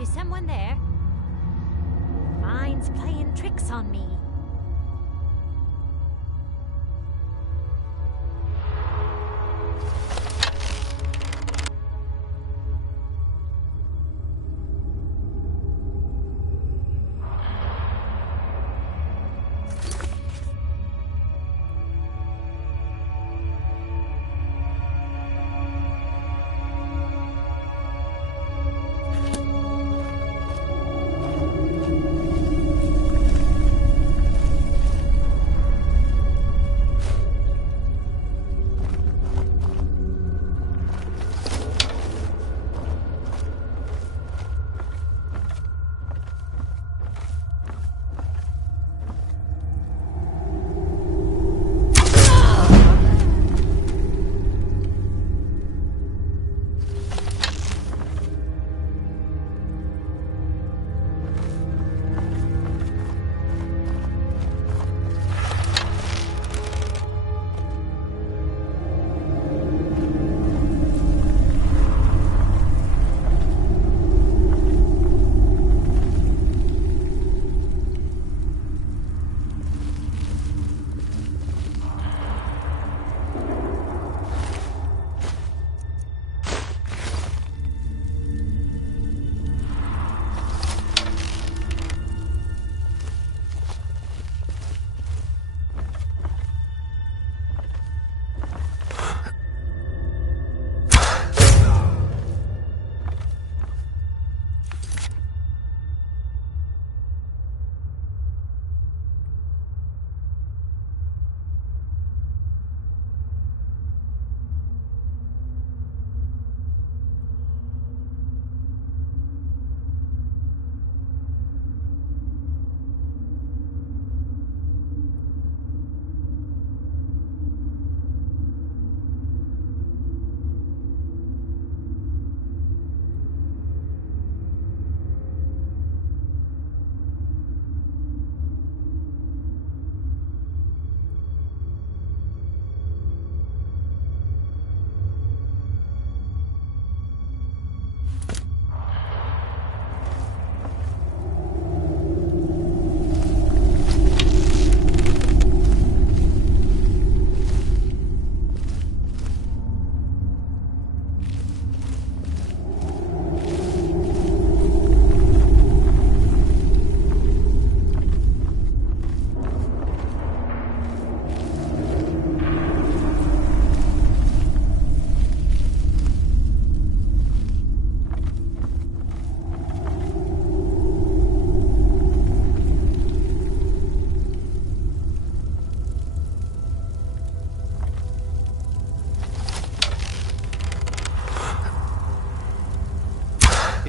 Is someone there? Mine's playing tricks on me.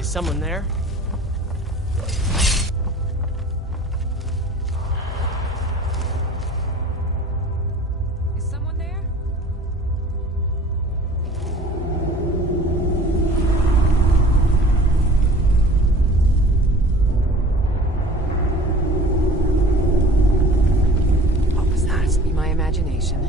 Someone there? Is someone there? What was that? Must be my imagination.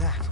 that?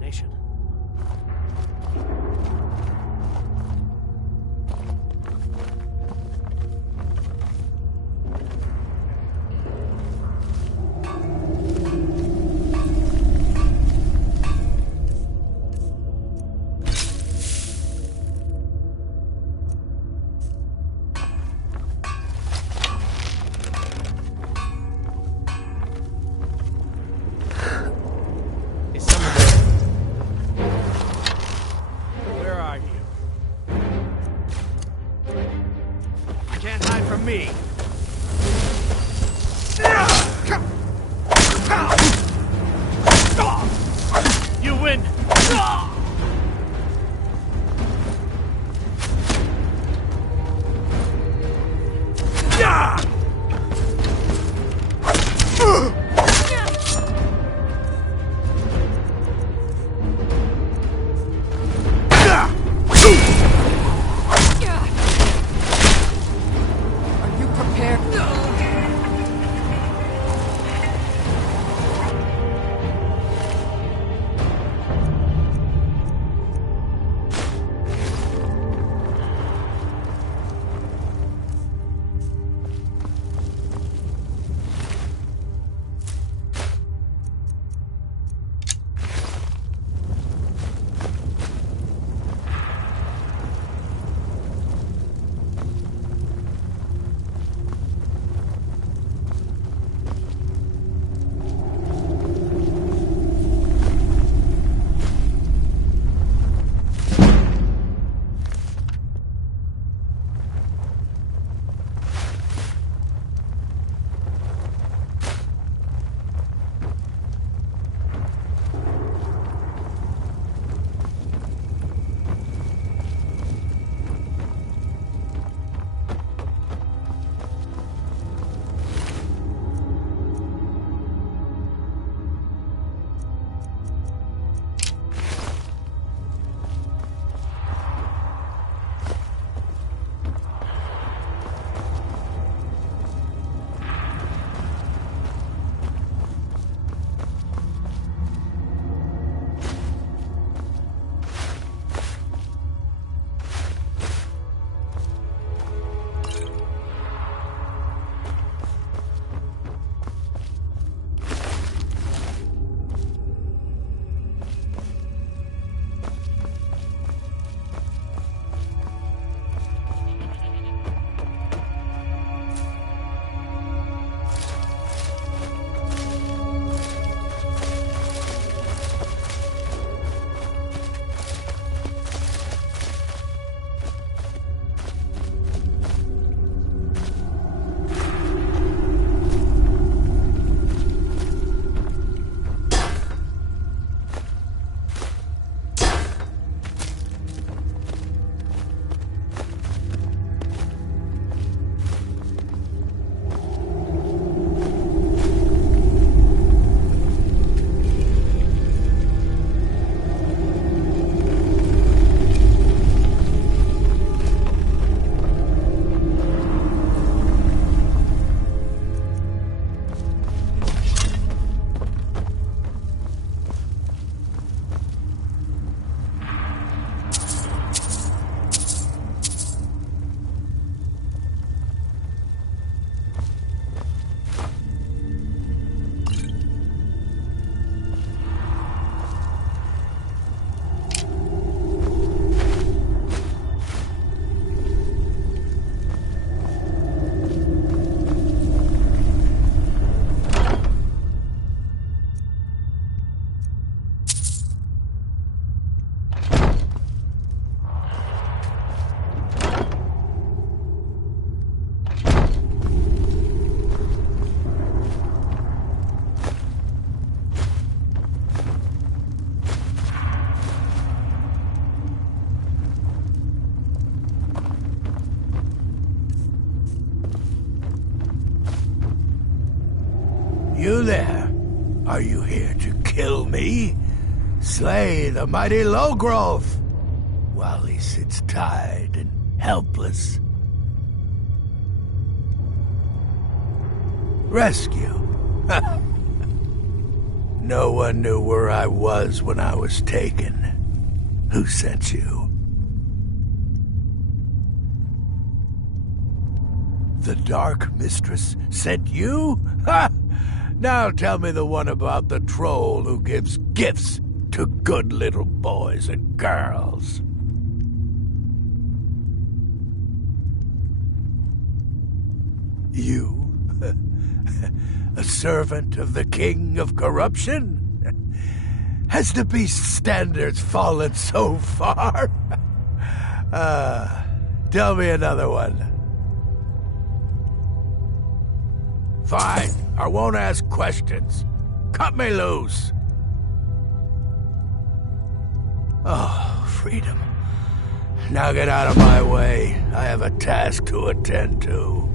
imagination. Me. You win. you there? Are you here to kill me? Slay the mighty Logrove while he sits tied and helpless? Rescue? No one knew where I was when I was taken. Who sent you? The Dark Mistress sent you? Ha! Now tell me the one about the troll who gives gifts to good little boys and girls. You? A servant of the King of Corruption? Has the beast's standards fallen so far? Tell me another one. Fine, I won't ask questions. Cut me loose. Oh, freedom. Now get out of my way. I have a task to attend to.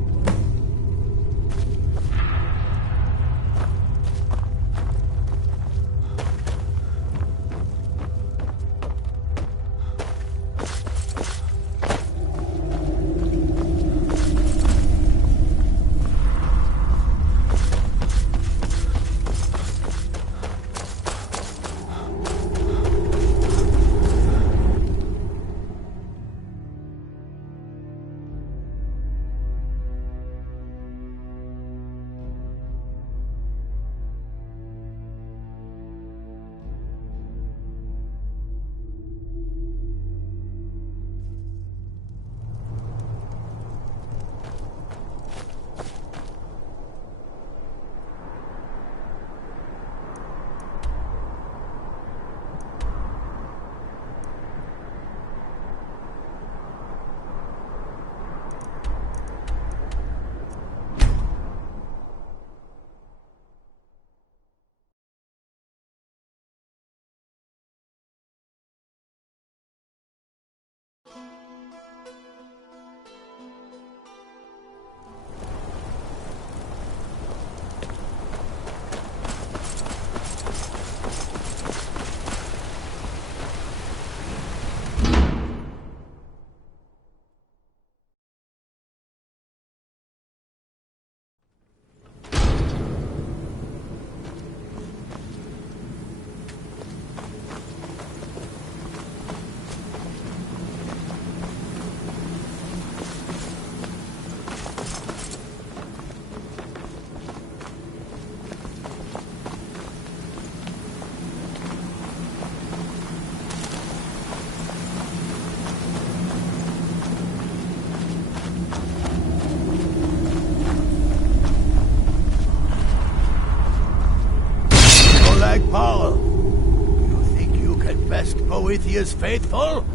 Boethiah's faithful?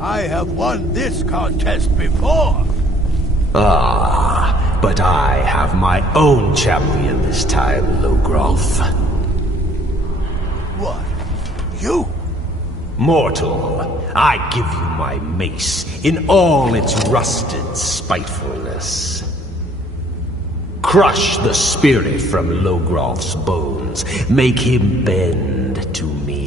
I have won this contest before. Ah, but I have my own champion this time, Logrolf. What? You? Mortal, I give you my mace in all its rusted spitefulness. Crush the spirit from Logrolf's bones. Make him bend to me.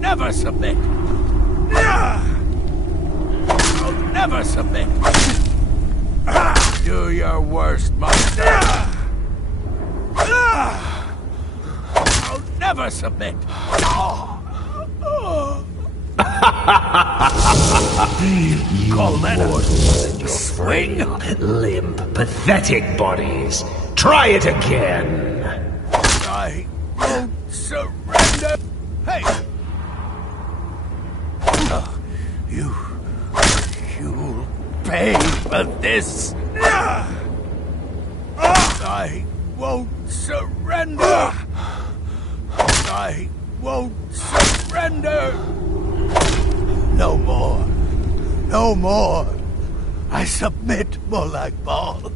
Never submit! I'll never submit! Do your worst, monster! I'll never submit! You Call that mortals and your swing? frail, limp, pathetic bodies. Try it again! I won't surrender! Hey! You'll pay for this! I won't surrender! I won't surrender! No more. No more. I submit, Molag Bal.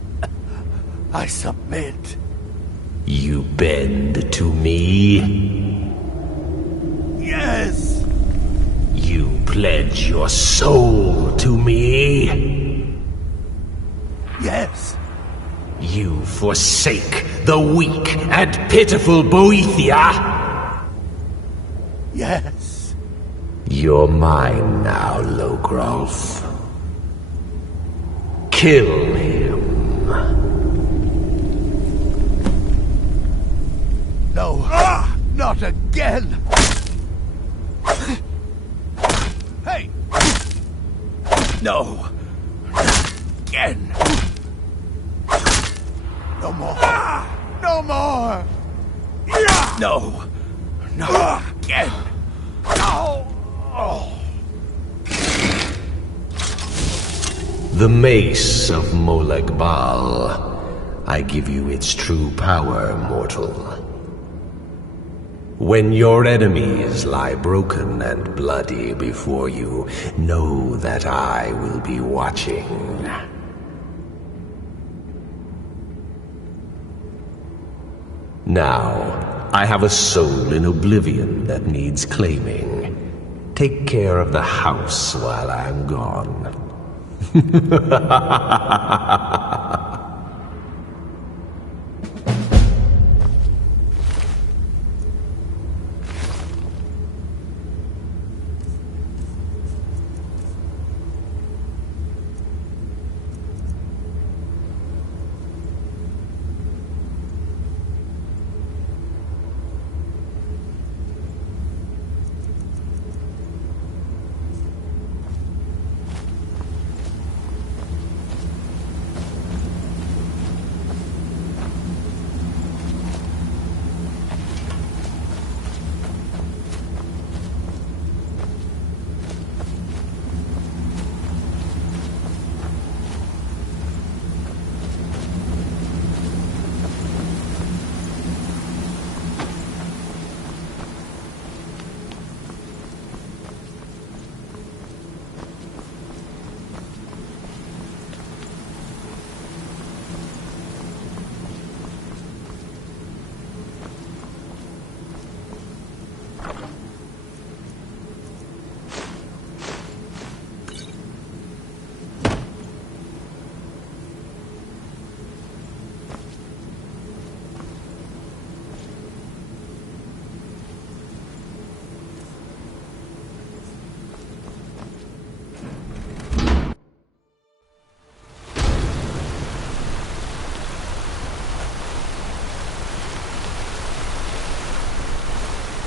I submit. You bend to me? Yes! You pledge your soul to me? Yes. You forsake the weak and pitiful Boethia? Yes. You're mine now, Logrolf. Kill him. No. Not again. Hey. No. Again. No more. No more. No. No. Again. No. The mace of Molag Bal. I give you its true power, mortal. When your enemies lie broken and bloody before you, know that I will be watching. Now, I have a soul in oblivion that needs claiming. Take care of the house while I'm gone.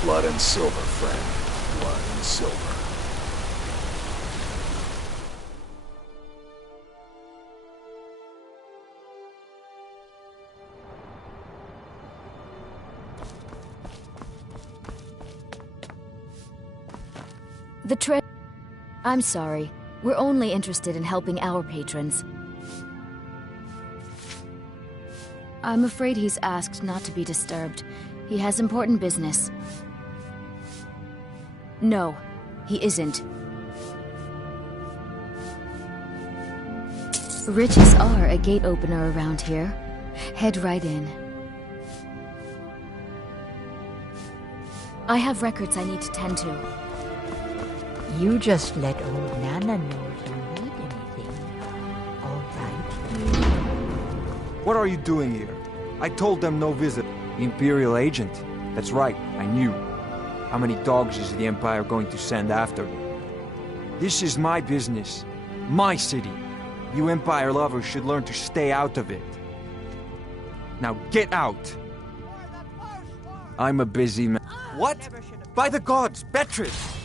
Blood and silver, friend. Blood and silver. I'm sorry. We're only interested in helping our patrons. I'm afraid he's asked not to be disturbed. He has important business. No, he isn't. Riches are a gate opener around here. Head right in. I have records I need to tend to. You just let old Nana know if you need anything. All right? What are you doing here? I told them no visit. Imperial agent. That's right, I knew. How many dogs is the Empire going to send after me? This is my business. My city. You Empire lovers should learn to stay out of it. Now get out! I'm a busy man. What? By the gods, Beatrice!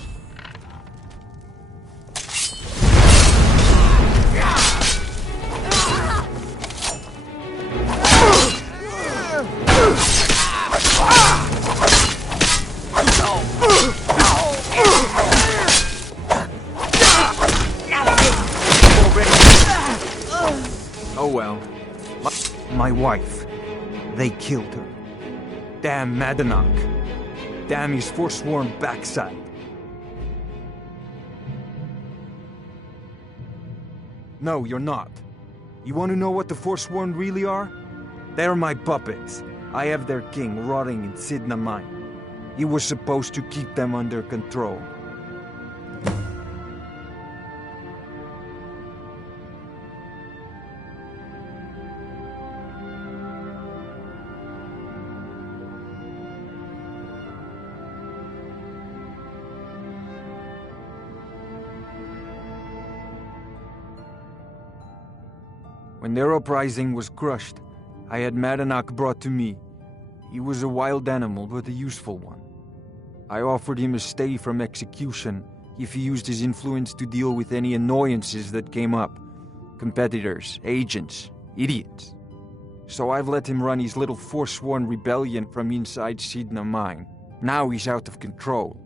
Oh well. My wife. They killed her. Damn Madanach. Damn his forsworn backside. No, you're not. You want to know what the Forsworn really are? They're my puppets. I have their king rotting in Sidna Mine. He was supposed to keep them under control. When their uprising was crushed, I had Madanak brought to me. He was a wild animal, but a useful one. I offered him a stay from execution if he used his influence to deal with any annoyances that came up. Competitors, agents, idiots. So I've let him run his little forsworn rebellion from inside Sidna Mine. Now he's out of control.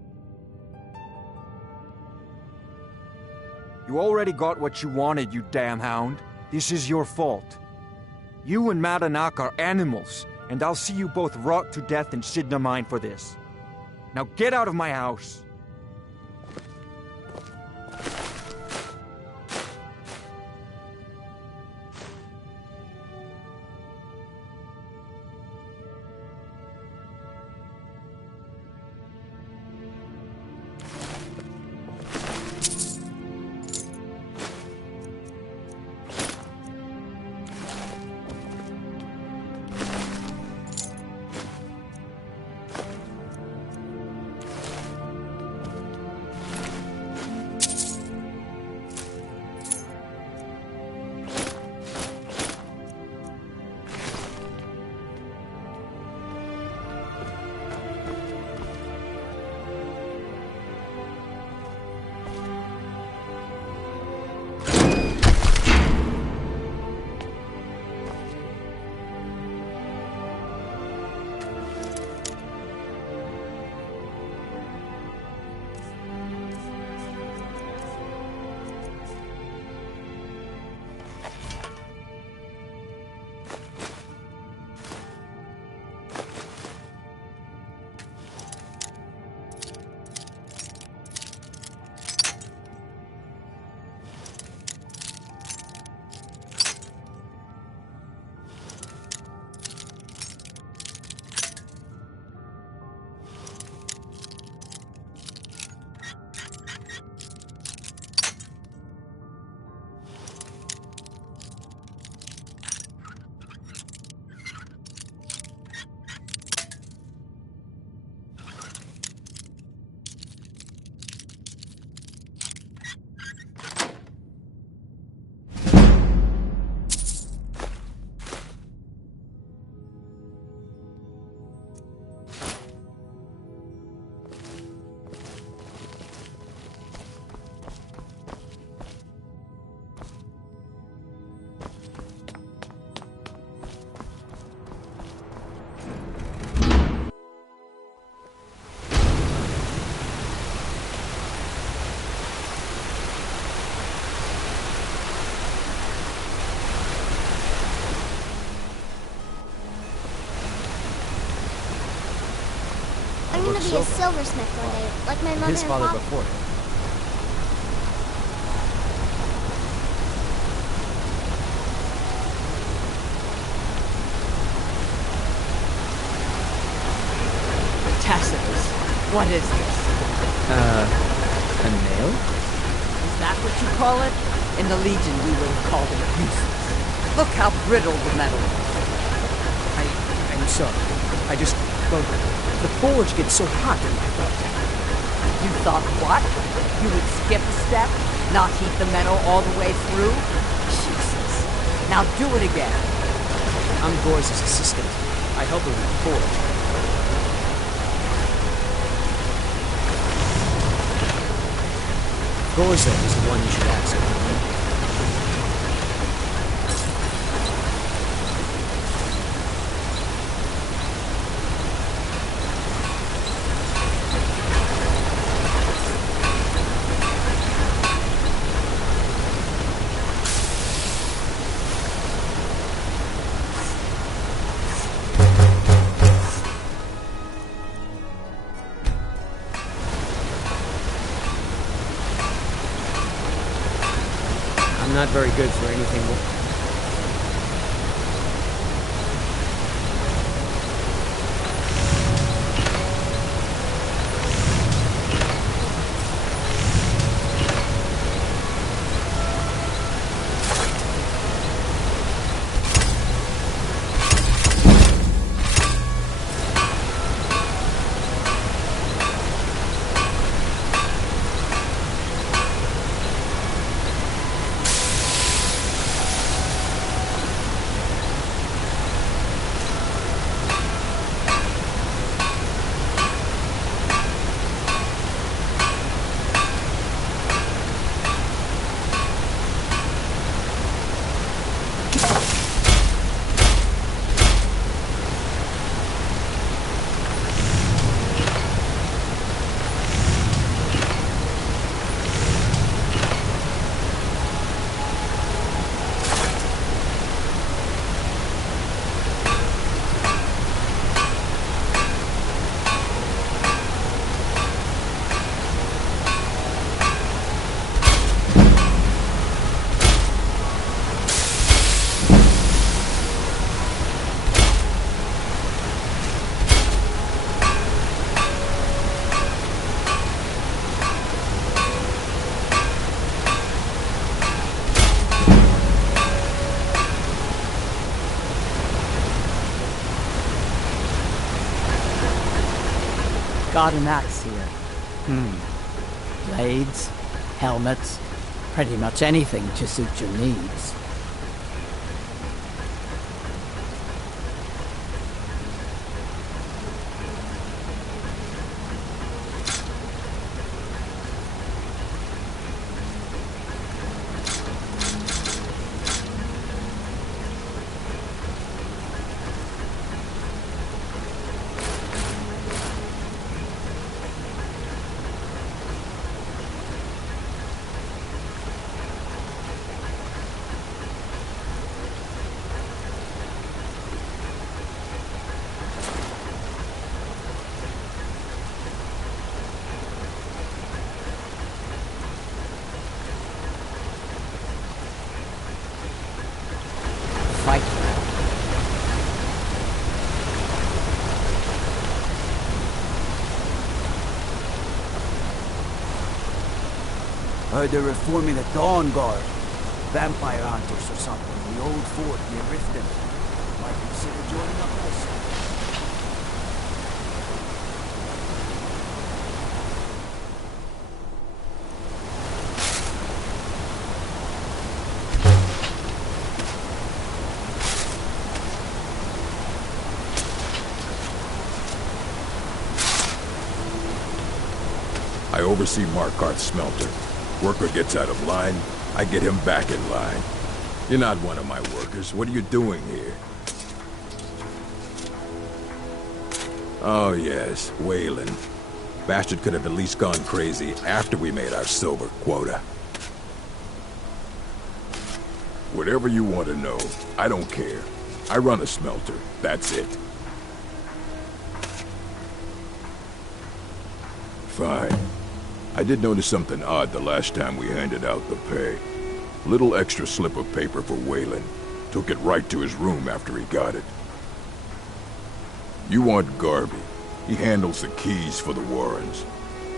You already got what you wanted, you damn hound. This is your fault. You and Madanak are animals, and I'll see you both rot to death in Sidna Mine for this. Now get out of my house! I'm gonna be a silversmith one day, like my mother His and father father. before him. Tacitus, what is this? A nail? Is that what you call it? In the Legion, we would have called it useless. Look how brittle the metal is. I'm sorry. Well, the forge gets so hot in my thought. You thought what? You would skip a step? Not heat the metal all the way through? Jesus. Now do it again. I'm Goy's assistant. I help him with the forge. Gorza is the one you should ask. I'm not very good for anything more. Got an axe here. Blades, helmets, pretty much anything to suit your needs. Fight. Heard they're reforming the Dawn Guard. Vampire hunters or something. The old fort near Riften. Might consider joining up also. I oversee Markarth's smelter. Worker gets out of line, I get him back in line. You're not one of my workers. What are you doing here? Oh yes, Waylon. Bastard could have at least gone crazy after we made our silver quota. Whatever you want to know, I don't care. I run a smelter, that's it. Fine. I did notice something odd the last time we handed out the pay. Little extra slip of paper for Waylon. Took it right to his room after he got it. You want Garvey. He handles the keys for the Warrens.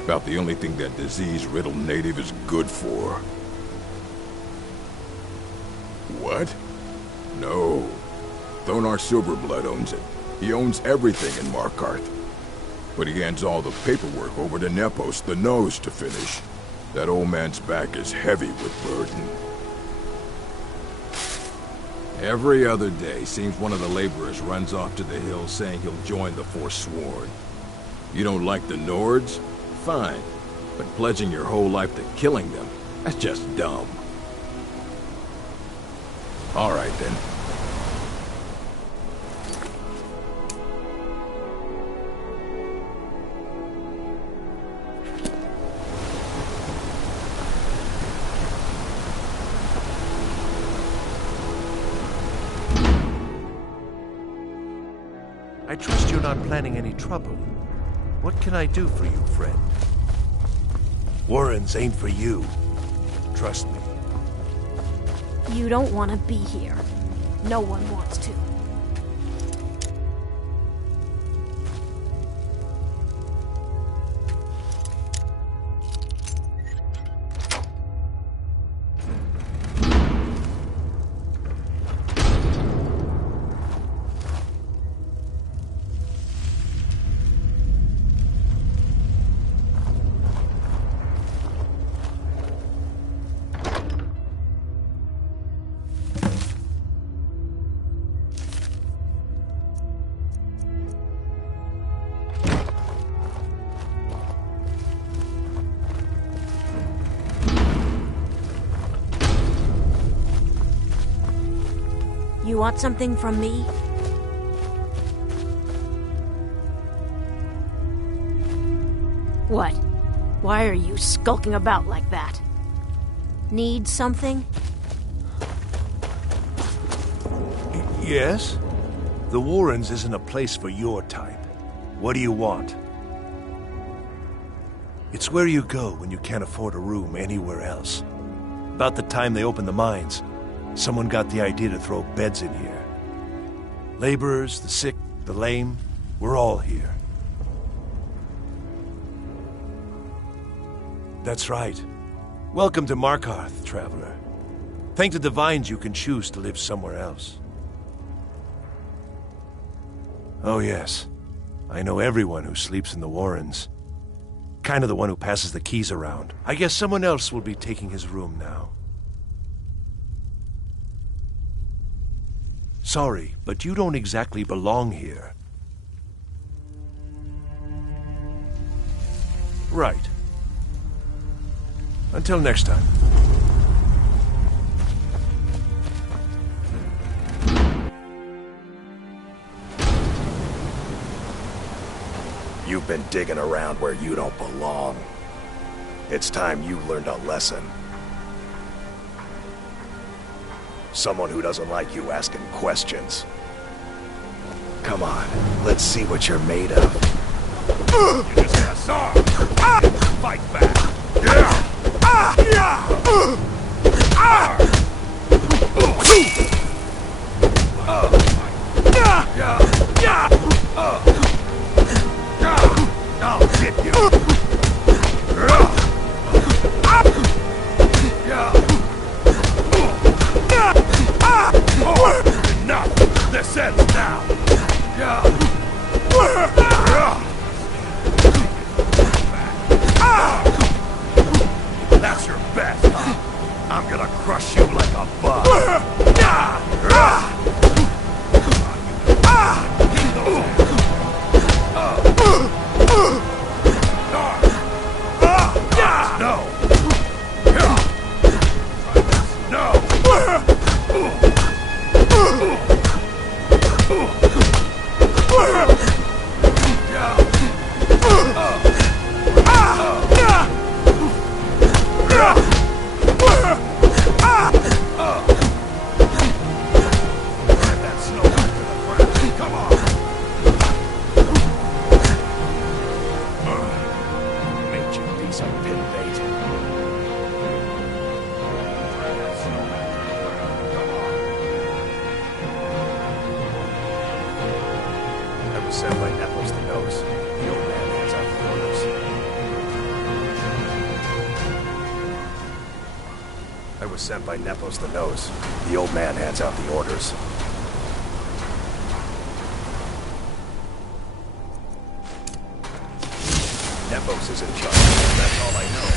About the only thing that disease-riddled native is good for. What? No. Thonar Silverblood owns it. He owns everything in Markarth. But he hands all the paperwork over to Nepos, the Nose, to finish. That old man's back is heavy with burden. Every other day, seems one of the laborers runs off to the hills saying he'll join the Forsworn. You don't like the Nords? Fine. But pledging your whole life to killing them, that's just dumb. All right, then. I trust you're not planning any trouble. What can I do for you, friend? Warrens ain't for you. Trust me. You don't want to be here. No one wants to. You want something from me? What? Why are you skulking about like that? Need something? Yes? The Warrens isn't a place for your type. What do you want? It's where you go when you can't afford a room anywhere else. About the time they opened the mines, someone got the idea to throw beds in here. Laborers, the sick, the lame, we're all here. That's right. Welcome to Markarth, traveler. Thank the Divines you can choose to live somewhere else. Oh yes, I know everyone who sleeps in the Warrens. Kind of the one who passes the keys around. I guess someone else will be taking his room now. Sorry, but you don't exactly belong here. Right. Until next time. You've been digging around where you don't belong. It's time you learned a lesson. Someone who doesn't like you asking questions. Come on, let's see what you're made of. You just got saw. Fight back. Yeah. Yeah. I'll get you. Enough. This ends now. That's your best. I'm gonna crush you like a bug. No. Sent by Nepos the Nose. The old man hands out the orders. Nepos is in charge. That's all I know.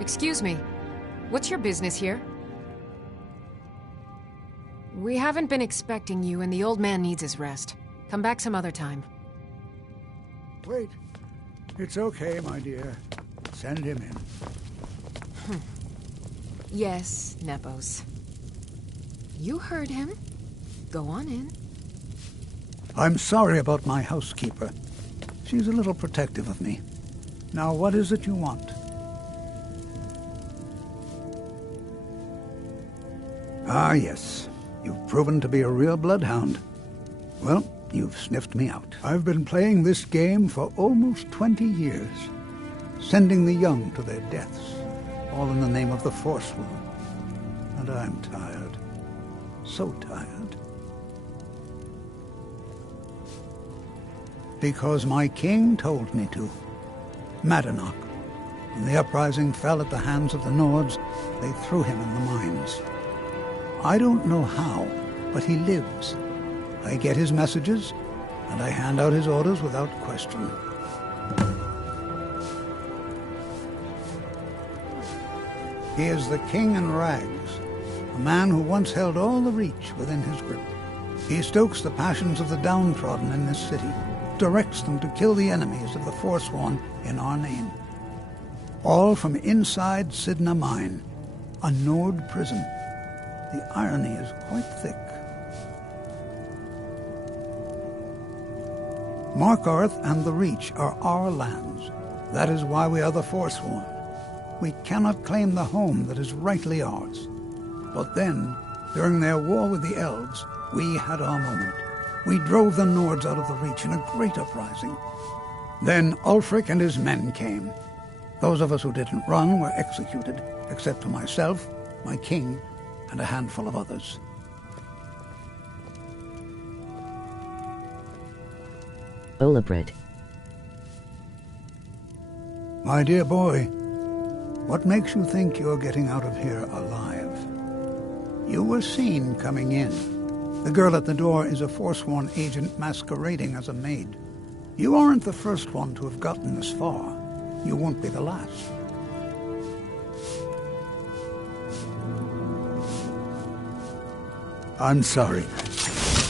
Excuse me. What's your business here? We haven't been expecting you, and the old man needs his rest. Come back some other time. Wait. It's okay, my dear. Send him in. Yes, Nepos. You heard him. Go on in. I'm sorry about my housekeeper. She's a little protective of me. Now, what is it you want? Ah, yes. You've proven to be a real bloodhound. Well, you've sniffed me out. I've been playing this game for almost 20 years, sending the young to their deaths, all in the name of the Forceful. And I'm tired. So tired. Because my king told me to. Madanach. When the uprising fell at the hands of the Nords, they threw him in the mines. I don't know how, but he lives. I get his messages, and I hand out his orders without question. He is the king in rags, a man who once held all the Reach within his grip. He stokes the passions of the downtrodden in this city, directs them to kill the enemies of the Forsworn in our name. All from inside Sidna Mine, a Nord prison. The irony is quite thick. Markarth and the Reach are our lands. That is why we are the Forsworn. We cannot claim the home that is rightly ours. But then, during their war with the elves, we had our moment. We drove the Nords out of the Reach in a great uprising. Then Ulfric and his men came. Those of us who didn't run were executed, except for myself, my king, and a handful of others. Olabrid. My dear boy, what makes you think you're getting out of here alive? You were seen coming in. The girl at the door is a Forsworn agent masquerading as a maid. You aren't the first one to have gotten this far. You won't be the last. I'm sorry,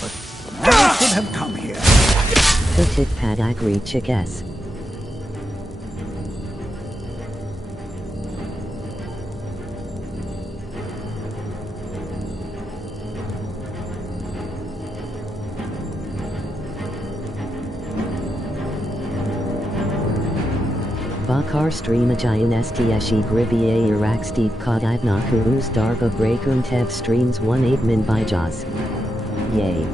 but I should have come here. Petit Padagri Chicks. Bakar streamajayan stshi gribie irak steep kodivnaku uz darba brakun tev streams 1-8 min bijaz. Yay.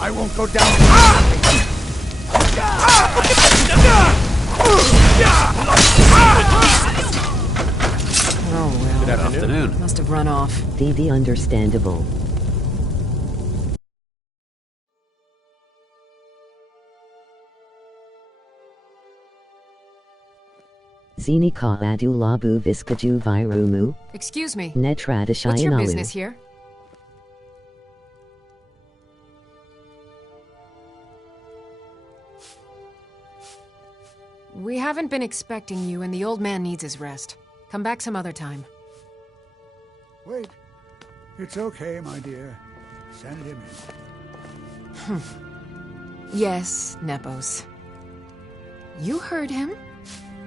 I won't go down. Oh well. Good afternoon. Must have run off. DD understandable. Zini ka adu labu viskaju virumu. Excuse me. Netradishayanalu. What's your business here? We haven't been expecting you, and the old man needs his rest. Come back some other time. Wait. It's okay, my dear. Send him in. Yes, Nepos. You heard him.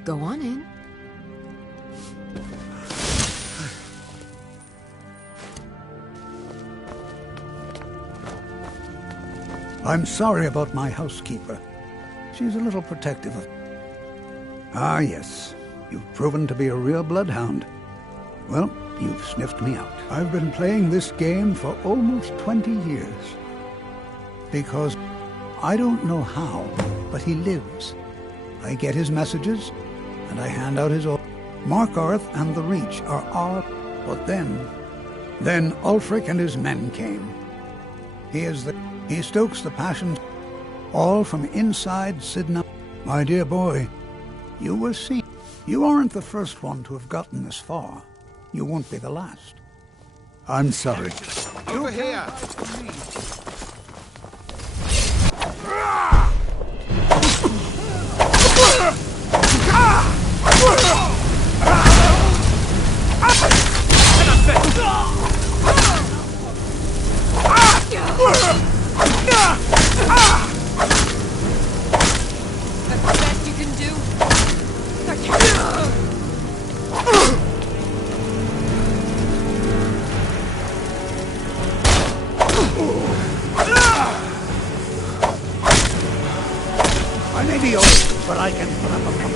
Go on in. I'm sorry about my housekeeper. She's a little protective of... Ah, yes. You've proven to be a real bloodhound. Well, you've sniffed me out. I've been playing this game for almost 20 years. Because I don't know how, but he lives. I get his messages, and I hand out his orders. Markarth and the Reach are our... But then Ulfric and his men came. He stokes the passions, all from inside Sidna. My dear boy, you were seen. You aren't the first one to have gotten this far. You won't be the last. I'm sorry. Over here! That's the best you can do? I may be old, but I can put up a fight.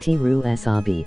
Tiru Sabi.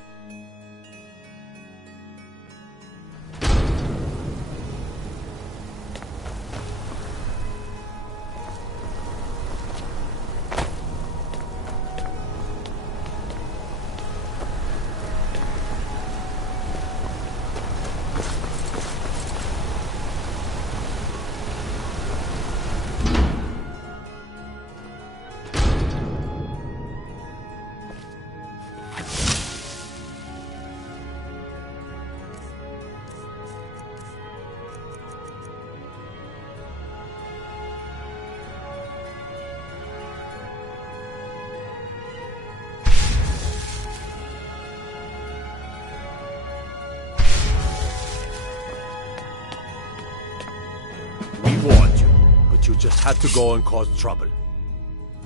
You just had to go and cause trouble.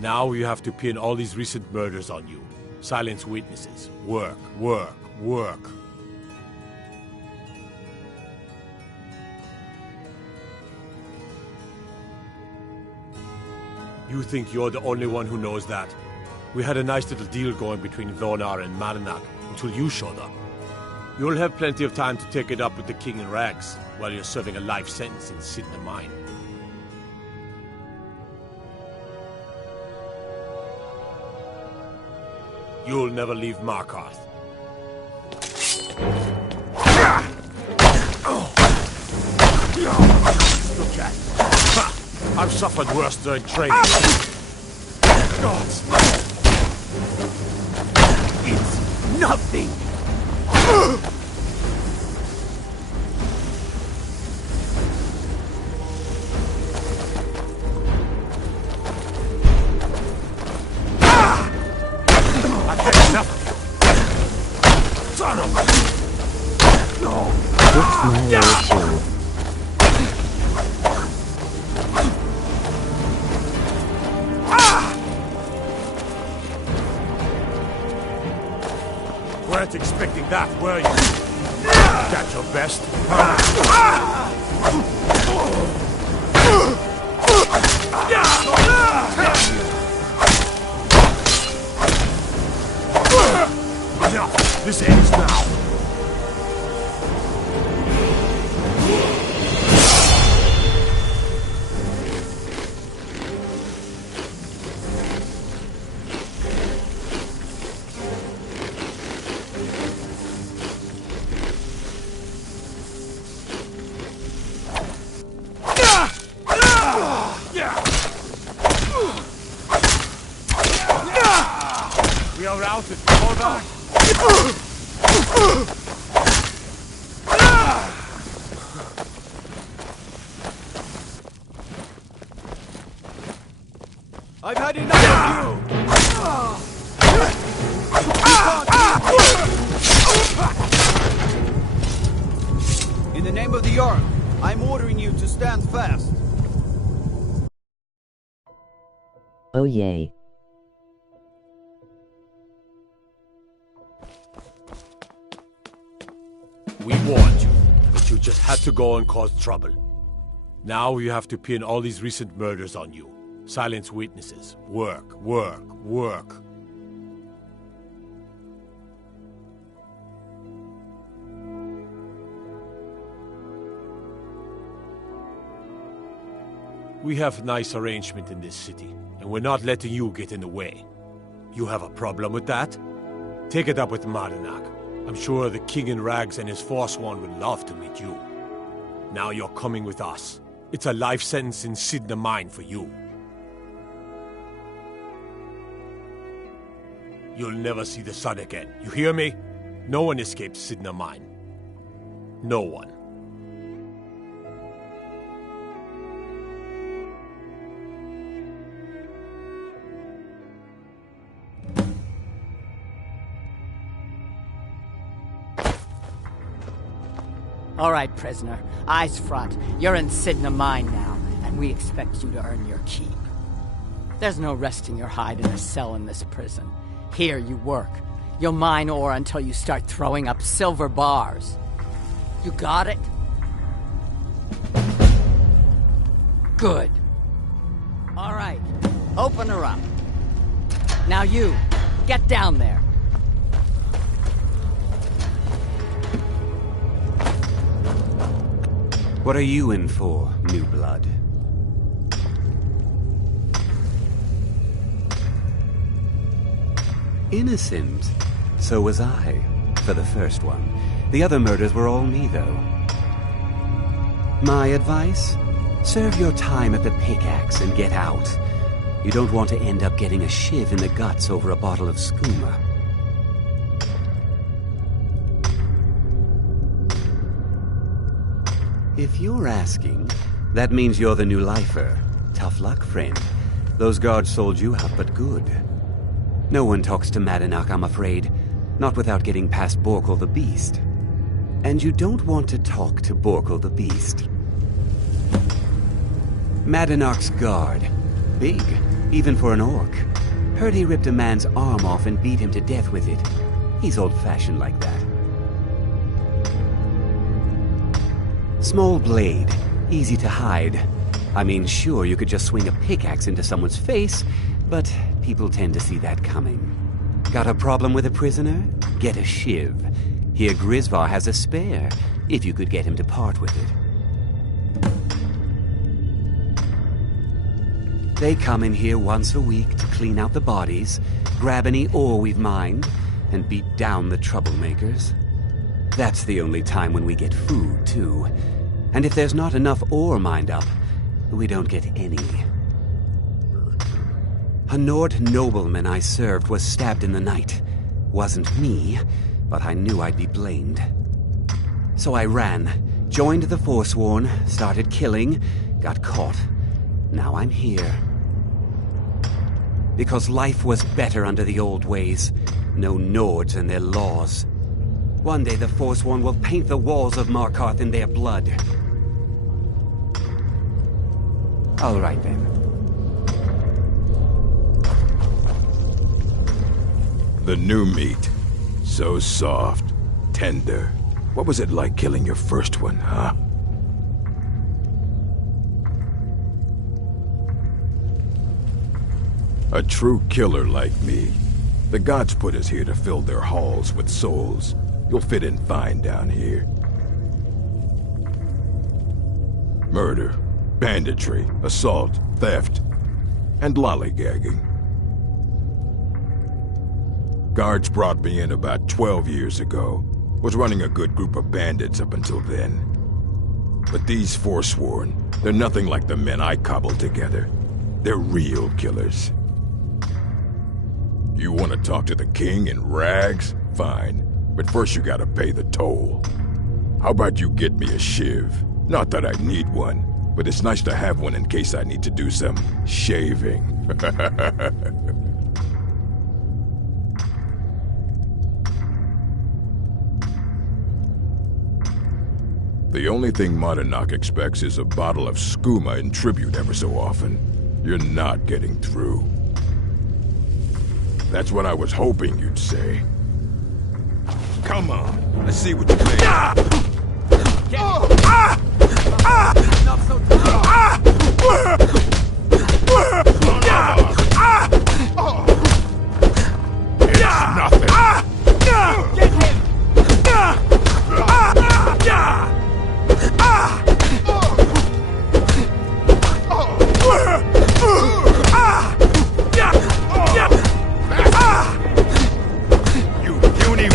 Now you have to pin all these recent murders on you. Silence witnesses. Work, work, work. You think you're the only one who knows that? We had a nice little deal going between Vonar and Marinak until you showed up. You'll have plenty of time to take it up with the King in Rags while you're serving a life sentence in Sidna Mine. You'll never leave Markarth. Look at it. I've suffered worse during training. Gods. It's nothing. Weren't expecting that, were you? That's your best? Enough! This ends now! We are routed. Hold on. I've had enough of you! In the name of the Yarn, I'm ordering you to stand fast. Oh yay. We warned you, but you just had to go and cause trouble. Now you have to pin all these recent murders on you. Silence witnesses. Work, work, work. We have nice arrangement in this city, and we're not letting you get in the way. You have a problem with that? Take it up with Marinak. I'm sure the King in Rags and his Forsworn would love to meet you. Now you're coming with us. It's a life sentence in Sidna Mine for you. You'll never see the sun again. You hear me? No one escapes Sidna Mine. No one. All right, prisoner. Eyes front. You're in Sidna Mine now, and we expect you to earn your keep. There's no resting your hide in a cell in this prison. Here you work. You'll mine ore until you start throwing up silver bars. You got it? Good. All right. Open her up. Now you, get down there. What are you in for, new blood? Innocent. So was I, for the first one. The other murders were all me, though. My advice? Serve your time at the pickaxe and get out. You don't want to end up getting a shiv in the guts over a bottle of skooma. If you're asking, that means you're the new lifer. Tough luck, friend. Those guards sold you out, but good. No one talks to Madanak, I'm afraid. Not without getting past Borkul the Beast. And you don't want to talk to Borkul the Beast. Madanak's guard. Big, even for an orc. Heard he ripped a man's arm off and beat him to death with it. He's old-fashioned like that. Small blade, easy to hide. I mean, sure, you could just swing a pickaxe into someone's face, but people tend to see that coming. Got a problem with a prisoner? Get a shiv. Here Grisvar has a spare, if you could get him to part with it. They come in here once a week to clean out the bodies, grab any ore we've mined, and beat down the troublemakers. That's the only time when we get food, too. And if there's not enough ore mined up, we don't get any. A Nord nobleman I served was stabbed in the night. Wasn't me, but I knew I'd be blamed. So I ran, joined the Forsworn, started killing, got caught. Now I'm here. Because life was better under the old ways. No Nords and their laws. One day the Forsworn will paint the walls of Markarth in their blood. All right then. The new meat. So soft, tender. What was it like killing your first one, huh? A true killer like me. The gods put us here to fill their halls with souls. You'll fit in fine down here. Murder, banditry, assault, theft, and lollygagging. Guards brought me in about 12 years ago. Was running a good group of bandits up until then. But these Forsworn, they're nothing like the men I cobbled together. They're real killers. You want to talk to the king in rags? Fine. But first you gotta pay the toll. How about you get me a shiv? Not that I need one, but it's nice to have one in case I need to do some shaving. The only thing Madanak expects is a bottle of skooma in tribute ever so often. You're not getting through. That's what I was hoping you'd say. Come on, let's see what you think. Not so tough. It's nothing. Get him! You puny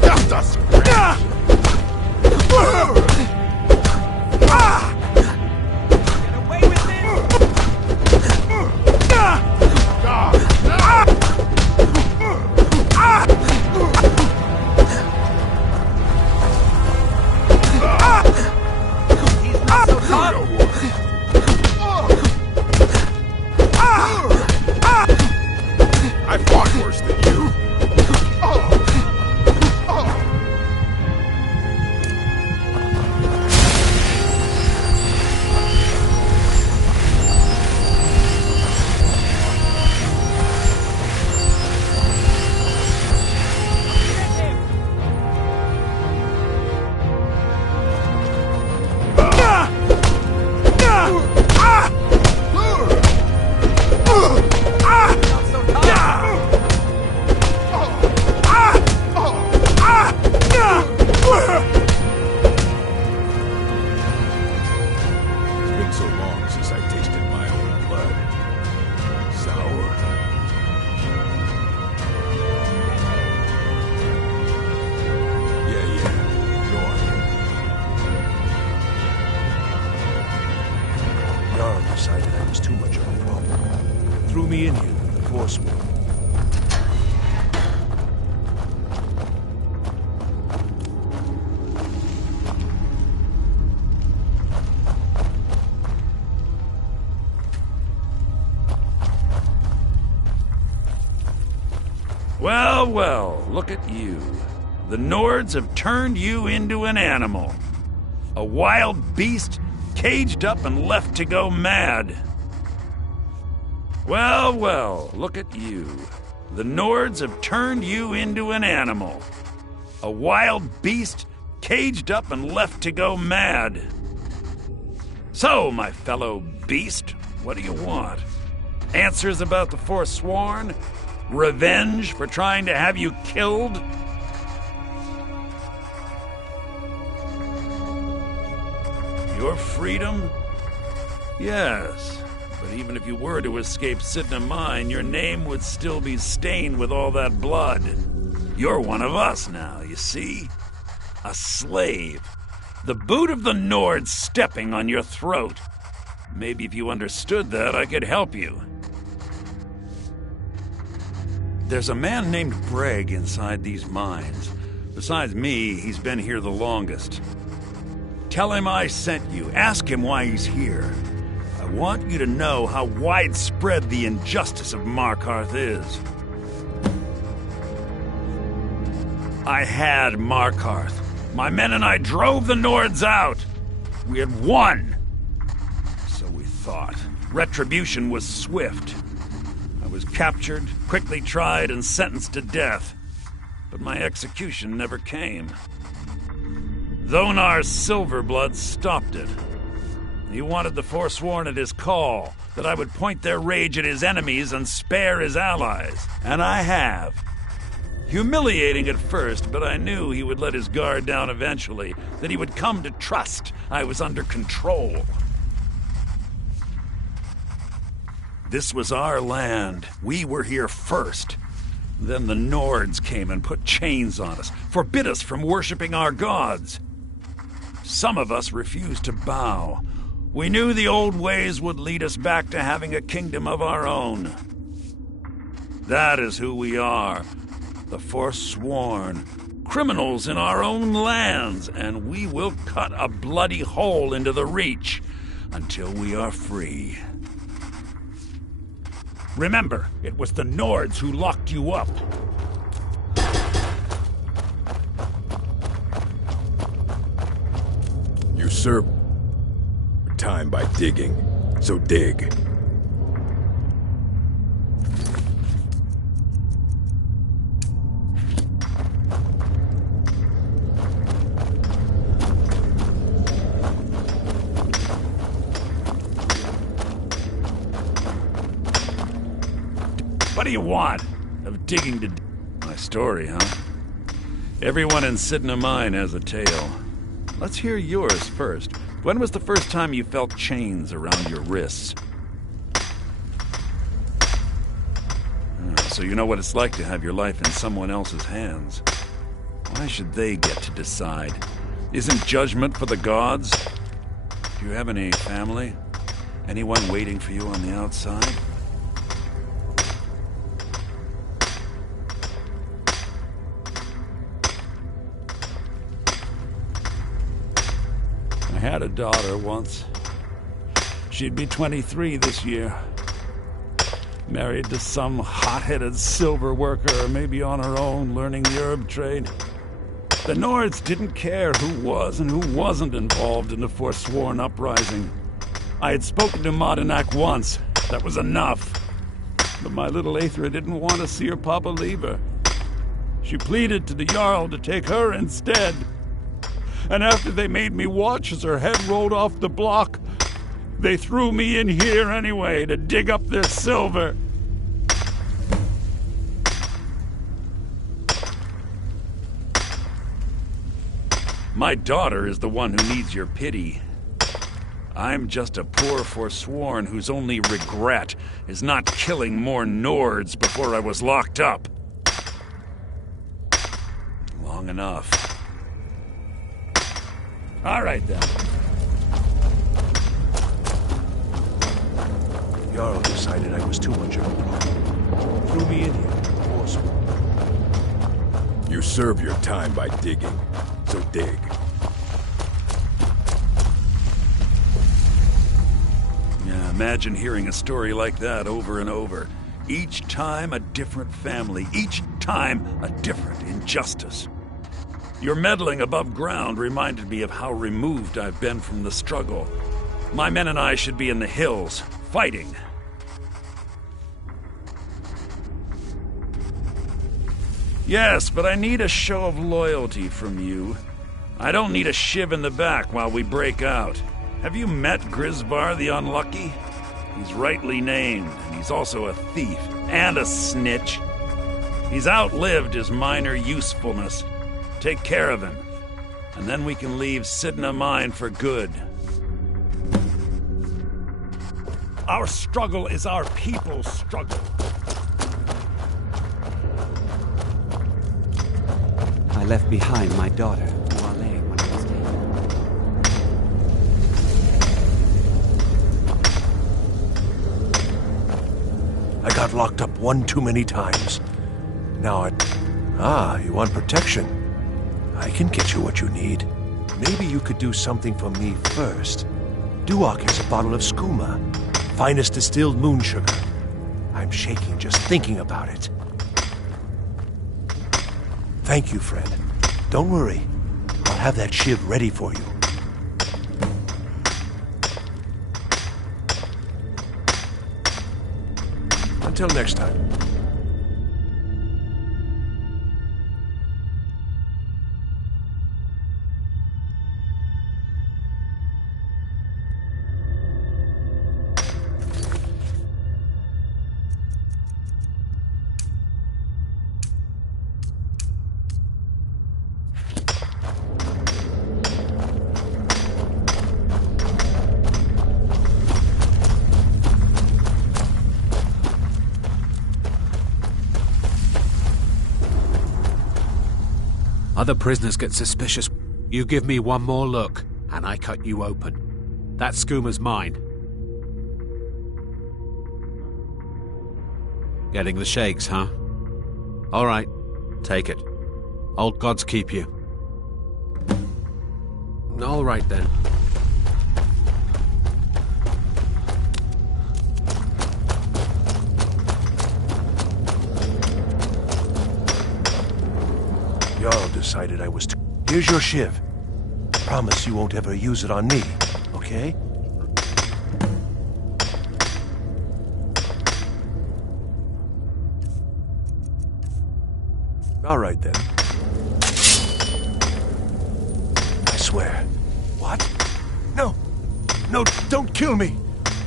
just a scratch. decided I was too much of a problem. Threw me in here with the Forsworn. Well, well, look at you. The Nords have turned you into an animal. A wild beast caged up and left to go mad. Well, well, look at you. The Nords have turned you into an animal. A wild beast caged up and left to go mad. So, my fellow beast, what do you want? Answers about the Forsworn? Revenge for trying to have you killed? Your freedom? Yes, but even if you were to escape Sidna Mine, your name would still be stained with all that blood. You're one of us now, you see? A slave. The boot of the Nord stepping on your throat. Maybe if you understood that, I could help you. There's a man named Breg inside these mines. Besides me, he's been here the longest. Tell him I sent you. Ask him why he's here. I want you to know how widespread the injustice of Markarth is. I had Markarth. My men and I drove the Nords out. We had won. So we thought. Retribution was swift. I was captured, quickly tried, and sentenced to death. But my execution never came. Dhonar's Silverblood stopped it. He wanted the Forsworn at his call, that I would point their rage at his enemies and spare his allies. And I have. Humiliating at first, but I knew he would let his guard down eventually, that he would come to trust I was under control. This was our land. We were here first. Then the Nords came and put chains on us, forbid us from worshipping our gods. Some of us refused to bow. We knew the old ways would lead us back to having a kingdom of our own. That is who we are. The Forsworn. Criminals in our own lands, and we will cut a bloody hole into the Reach until we are free. Remember, it was the Nords who locked you up. Usurp time by digging, so dig. What do you want? Of digging to... My story, huh? Everyone in Sidna Mine has a tale. Let's hear yours first. When was the first time you felt chains around your wrists? So you know what it's like to have your life in someone else's hands. Why should they get to decide? Isn't judgment for the gods? Do you have any family? Anyone waiting for you on the outside? I had a daughter once. She'd be 23 this year. Married to some hot-headed silver worker, or maybe on her own, learning the herb trade. The Nords didn't care who was and who wasn't involved in the Forsworn uprising. I had spoken to Martinak once. That was enough. But my little Aethra didn't want to see her papa leave her. She pleaded to the Jarl to take her instead. And after they made me watch as her head rolled off the block, they threw me in here anyway to dig up their silver. My daughter is the one who needs your pity. I'm just a poor Forsworn whose only regret is not killing more Nords before I was locked up. Long enough. All right, then. was too much of a problem. Threw me in here, forcefully. You serve your time by digging, so dig. Yeah, imagine hearing a story like that over and over. Each time a different family, each time a different injustice. Your meddling above ground reminded me of how removed I've been from the struggle. My men and I should be in the hills, fighting. Yes, but I need a show of loyalty from you. I don't need a shiv in the back while we break out. Have you met Grisvar the Unlucky? He's rightly named, and he's also a thief and a snitch. He's outlived his minor usefulness. Take care of him, and then we can leave Sidna Mine for good. Our struggle is our people's struggle. I left behind my daughter, Wale, when I was dead. I got locked up one too many times. Now you want protection? I can get you what you need. Maybe you could do something for me first. Duak has a bottle of skooma, finest distilled moon sugar. I'm shaking just thinking about it. Thank you, friend. Don't worry. I'll have that shiv ready for you. Until next time. Other prisoners get suspicious. You give me one more look, and I cut you open. That skooma's mine. Getting the shakes, huh? All right, take it. Old gods keep you. All right, then. Jarl decided I was too... Here's your shiv. Promise you won't ever use it on me, okay? All right, then. I swear. What? No! No, don't kill me!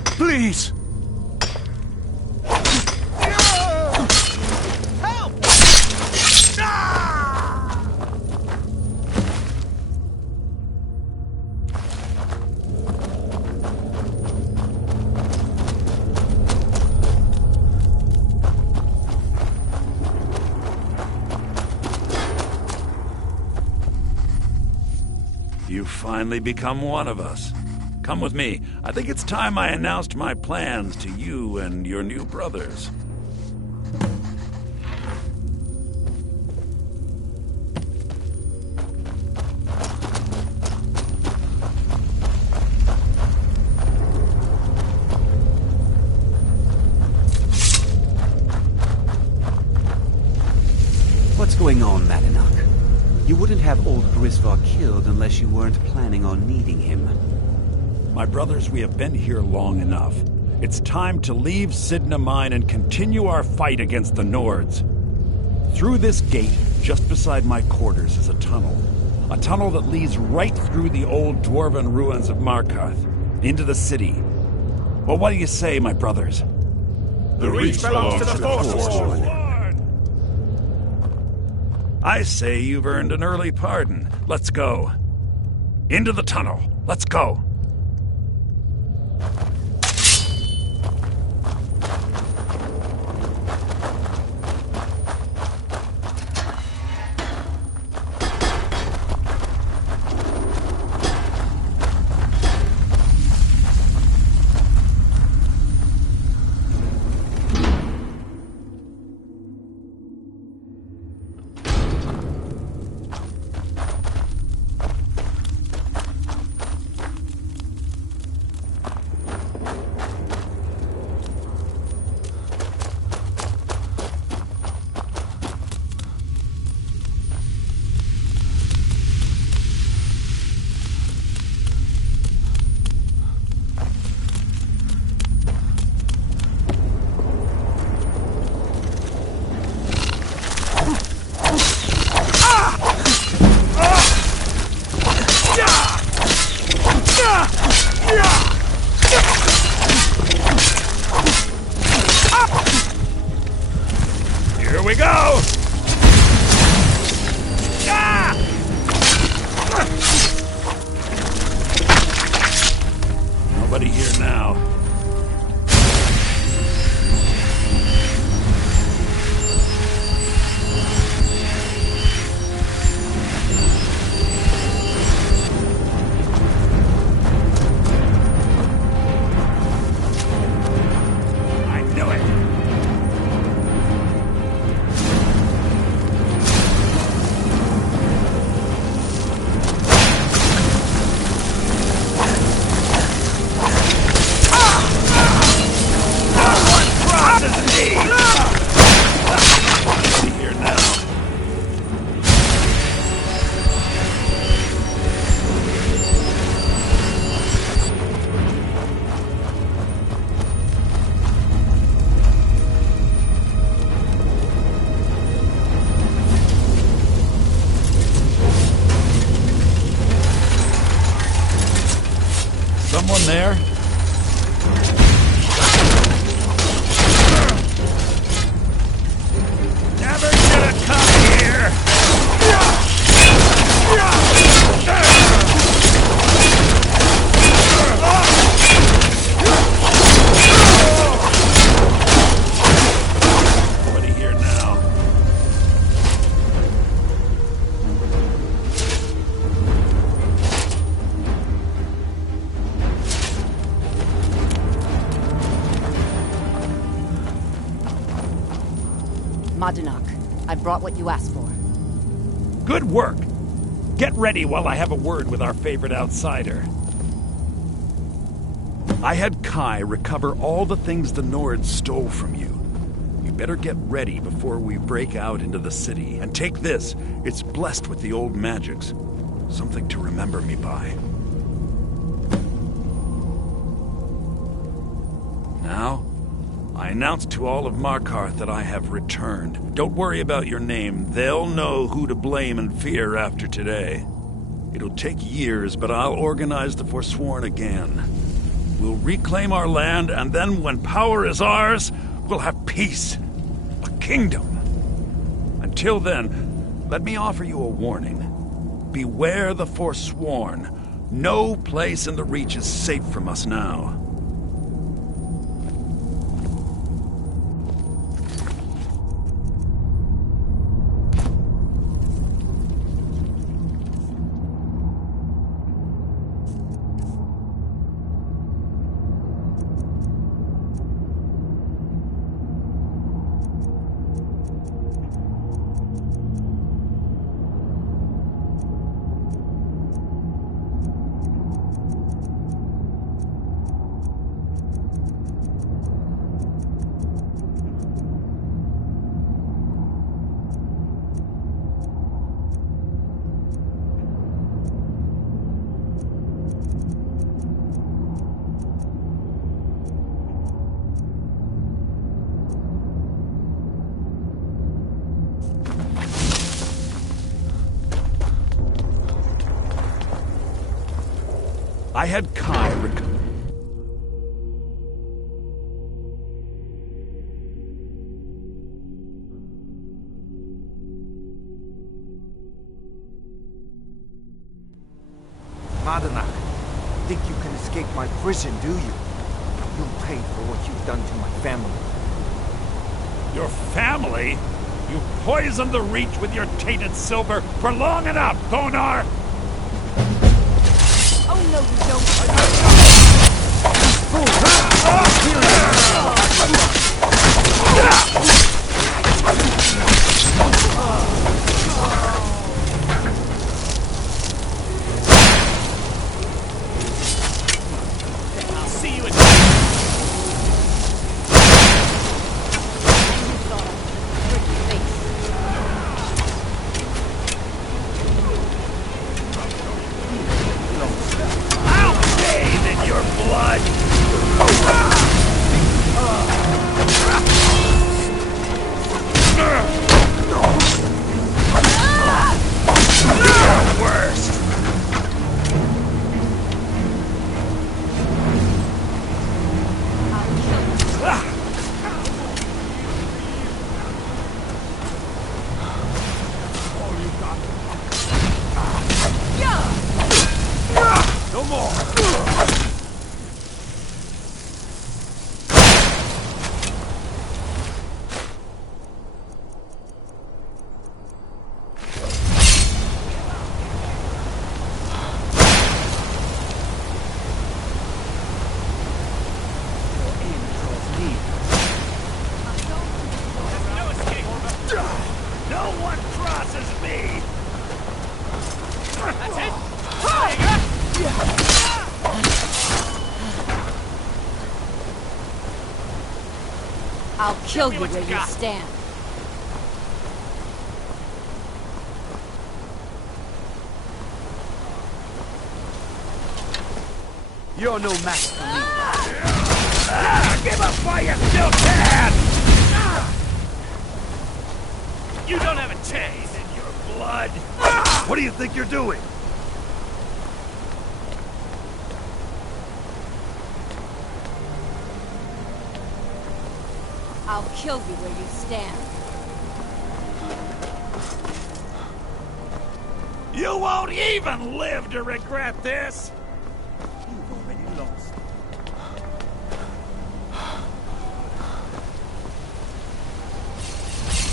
Please! You've finally become one of us. Come with me. I think it's time I announced my plans to you and your new brothers. What's going on, Madanak? You wouldn't have old Grisvar killed unless you weren't planning on needing him. My brothers, we have been here long enough. It's time to leave Sidna Mine and continue our fight against the Nords. Through this gate, just beside my quarters, is a tunnel. A tunnel that leads right through the old dwarven ruins of Markarth, into the city. Well, what do you say, my brothers? The Reach belongs to the Force. I say you've earned an early pardon. Let's go. Into the tunnel. Let's go. Nobody here now. Someone there? Never should have come here! Nobody here now. Madanak, I brought what you asked for. Good work! Get ready while I have a word with our favorite outsider. I had Kai recover all the things the Nords stole from you. You better get ready before we break out into the city. And take this, it's blessed with the old magics. Something to remember me by. Now, I announce to all of Markarth that I have returned. Don't worry about your name. They'll know who to blame and fear after today. It'll take years, but I'll organize the Forsworn again. We'll reclaim our land, and then when power is ours, we'll have peace. A kingdom. Until then, let me offer you a warning. Beware the Forsworn. No place in the Reach is safe from us now. I had Kai Madanak, think you can escape my prison, do you? You'll pay for what you've done to my family. Your family? You poisoned the Reach with your tainted silver for long enough, Thonar! Oh no, you don't! I'll see you in your blood! You're worst! No more! I'll kill you where you stand. You're no match for me. Give up while you still can! You don't have a chance in your blood. What do you think you're doing? I'll kill you where you stand. You won't even live to regret this! You've already lost.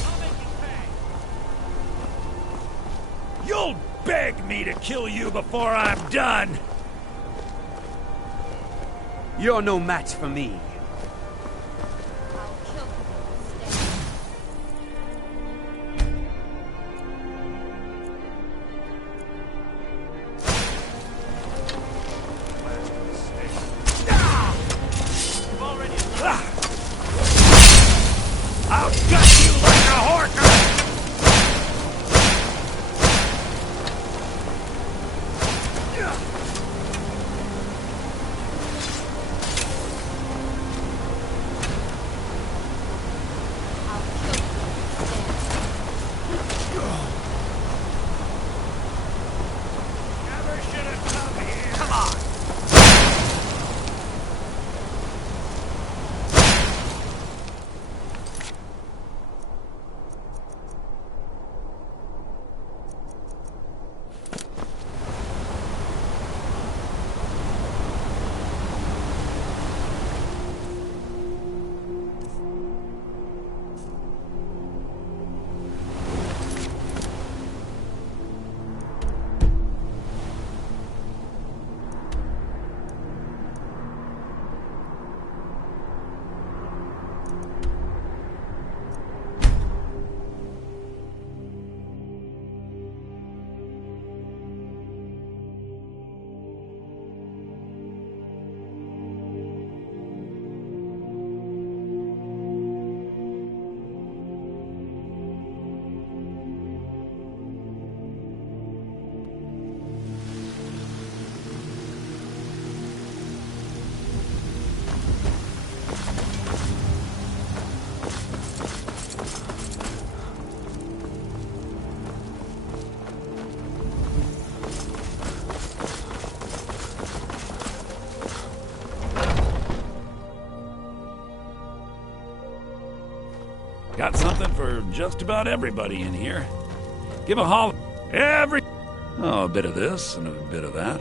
I'll make you pay. You'll beg me to kill you before I'm done! You're no match for me. I'll gut you like a horker! Never should have come here. Come on! Got something for just about everybody in here. Give a holler. Oh, a bit of this and a bit of that.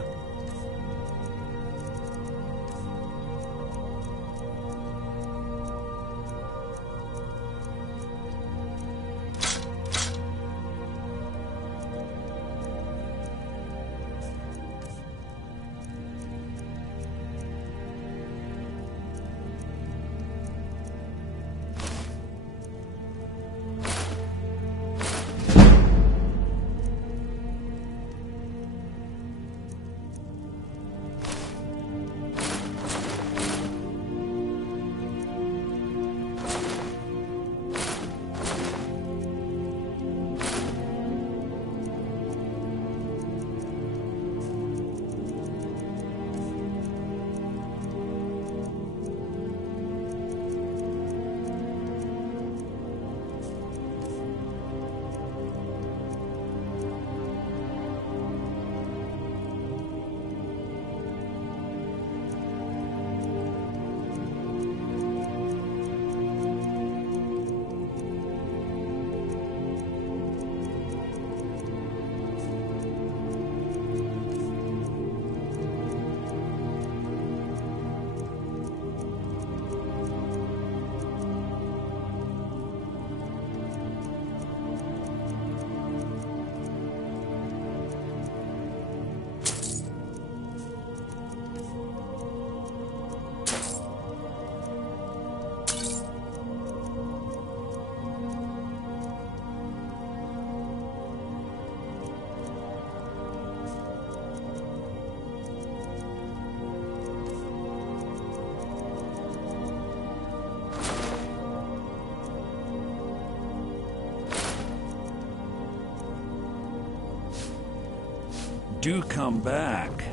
Do come back.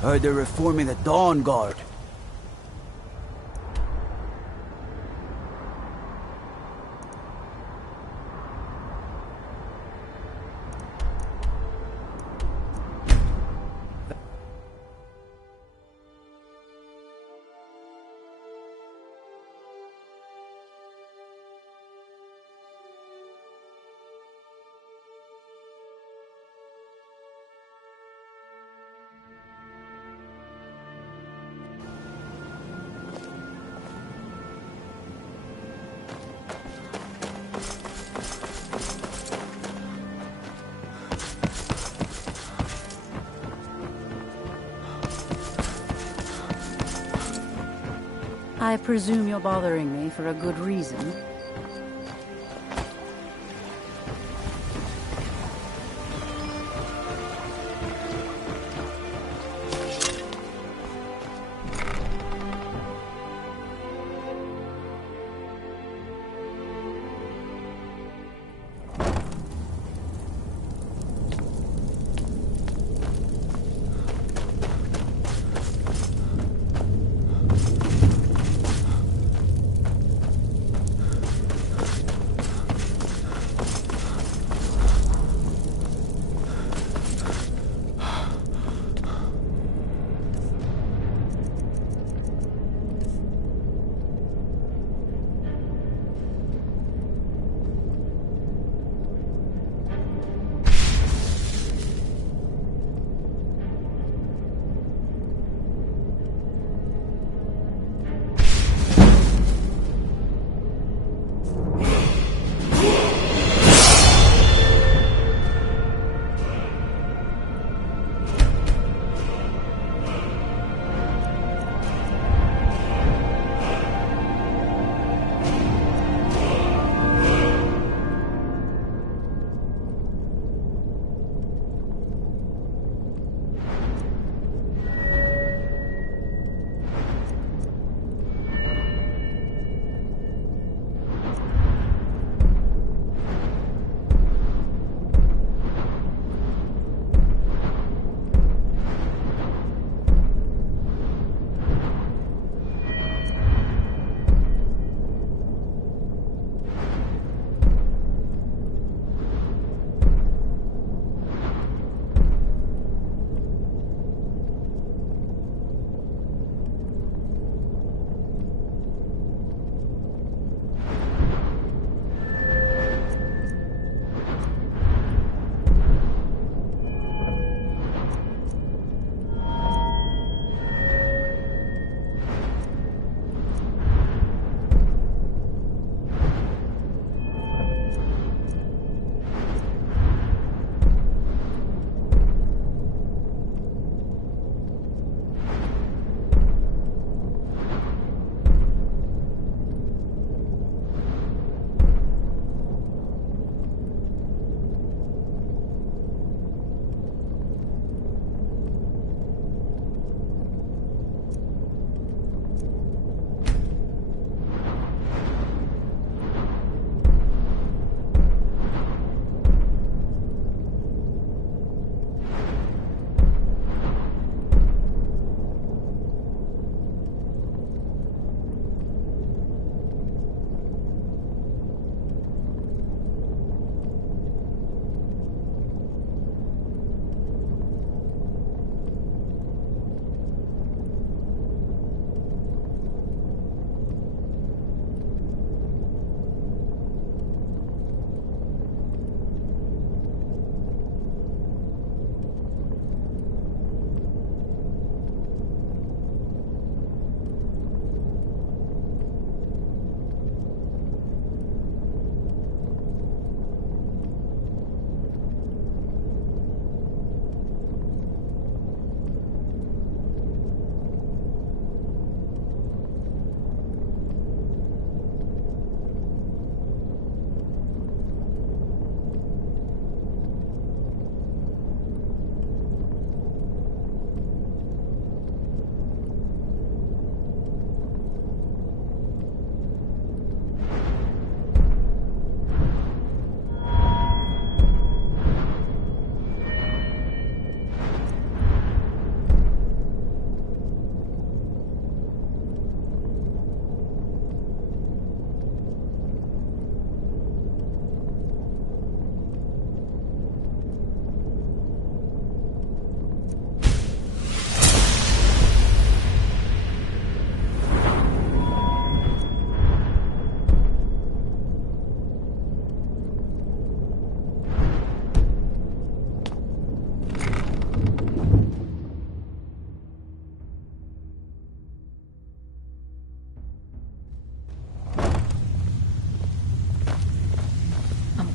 Heard they're reforming the Dawn Guard. I presume you're bothering me for a good reason.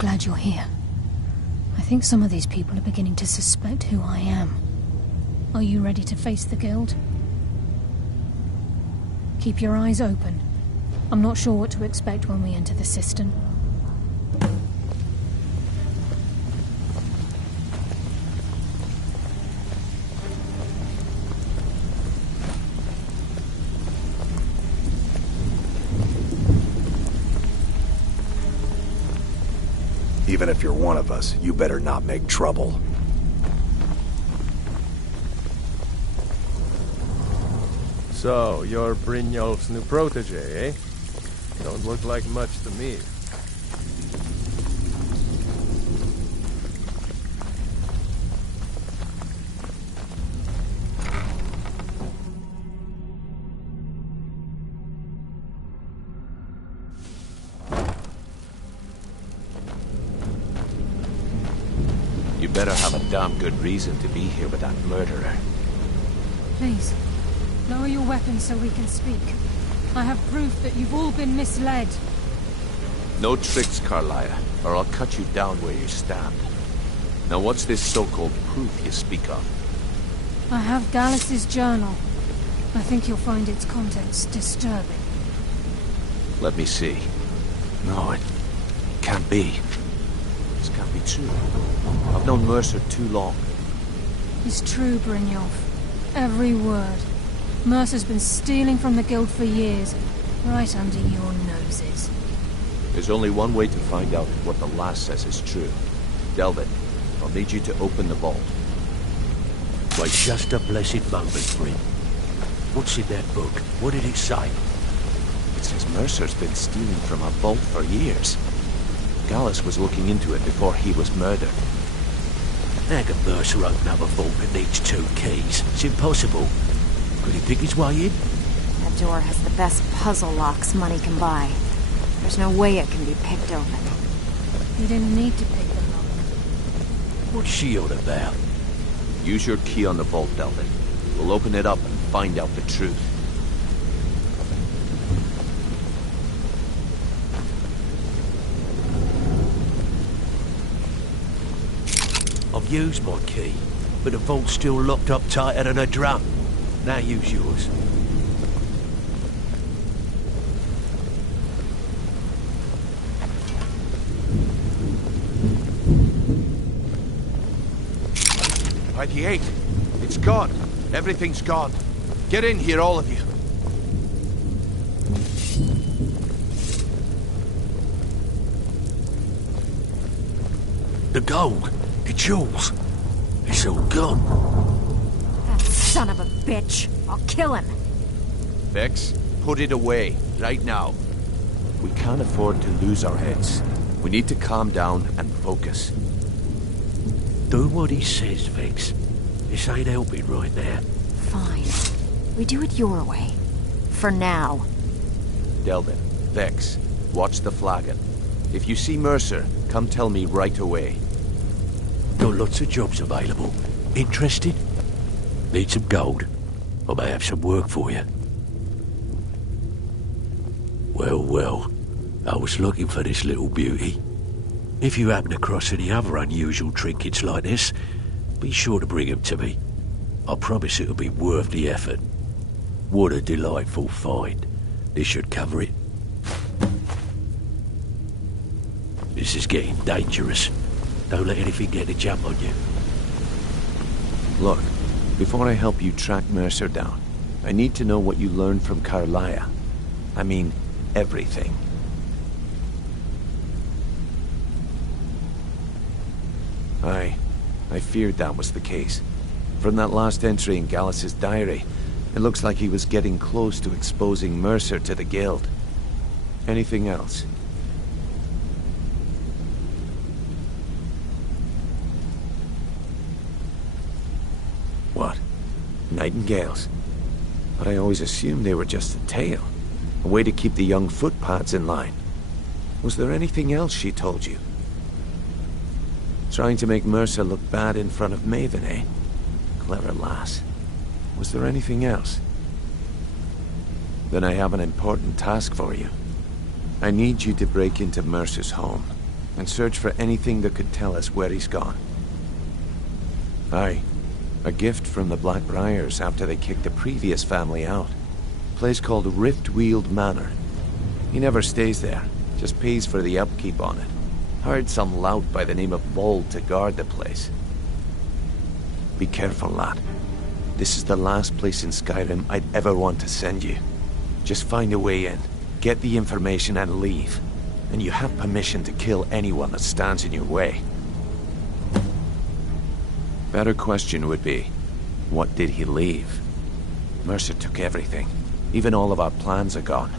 glad you're here. I think some of these people are beginning to suspect who I am. Are you ready to face the Guild? Keep your eyes open. I'm not sure what to expect when we enter the cistern. Even if you're one of us, you better not make trouble. So, you're Brynjolf's new protege, eh? Don't look like much to me. You better have a damn good reason to be here with that murderer. Please, lower your weapons so we can speak. I have proof that you've all been misled. No tricks, Carlia, or I'll cut you down where you stand. Now what's this so-called proof you speak of? I have Gallus's journal. I think you'll find its contents disturbing. Let me see. No, it can't be. This can't be true. I've known Mercer too long. It's true, Brynjolf. Every word. Mercer's been stealing from the Guild for years, right under your noses. There's only one way to find out if what the lass says is true. Delvin, I'll need you to open the vault. Wait just a blessed moment, Bryn. What's in that book? What did it say? It says Mercer's been stealing from a vault for years. Gallus was looking into it before he was murdered. How can Mercer open up a vault that needs 2 keys? It's impossible. Could he pick his way in? That door has the best puzzle locks money can buy. There's no way it can be picked open. You didn't need to pick the lock. What's she on about? Use your key on the vault, Delvin. We'll open it up and find out the truth. I've used my key, but the vault's still locked up tighter than a drum. Now use yours. By the 8. It's gone. Everything's gone. Get in here, all of you. The gold, the jewels, it's all gone. That son of a bitch. I'll kill him. Vex, put it away, right now. We can't afford to lose our heads. We need to calm down and focus. Do what he says, Vex. This ain't helping right now. Fine. We do it your way. For now. Delvin, Vex, watch the flagon. If you see Mercer, come tell me right away. Got lots of jobs available. Interested? Need some gold? I may have some work for you. Well, I was looking for this little beauty. If you happen across any other unusual trinkets like this, be sure to bring them to me. I promise it'll be worth the effort. What a delightful find. This should cover it. This is getting dangerous. Don't let anything get a jump on you. Look, before I help you track Mercer down, I need to know what you learned from Carlia. I mean, everything. I feared that was the case. From that last entry in Gallus's diary, it looks like he was getting close to exposing Mercer to the Guild. Anything else? What? Nightingales? But I always assumed they were just a tale. A way to keep the young footpads in line. Was there anything else she told you? Trying to make Mercer look bad in front of Maven, eh? Clever lass. Was there anything else? Then I have an important task for you. I need you to break into Mercer's home. and search for anything that could tell us where he's gone. Aye. A gift from the Blackbriars after they kicked the previous family out. Place called Riftweald Manor. He never stays there, just pays for the upkeep on it. Hired some lout by the name of Vold to guard the place. Be careful, lad. This is the last place in Skyrim I'd ever want to send you. Just find a way in, get the information and leave. And you have permission to kill anyone that stands in your way. Better question would be, what did he leave? Mercer took everything. Even all of our plans are gone.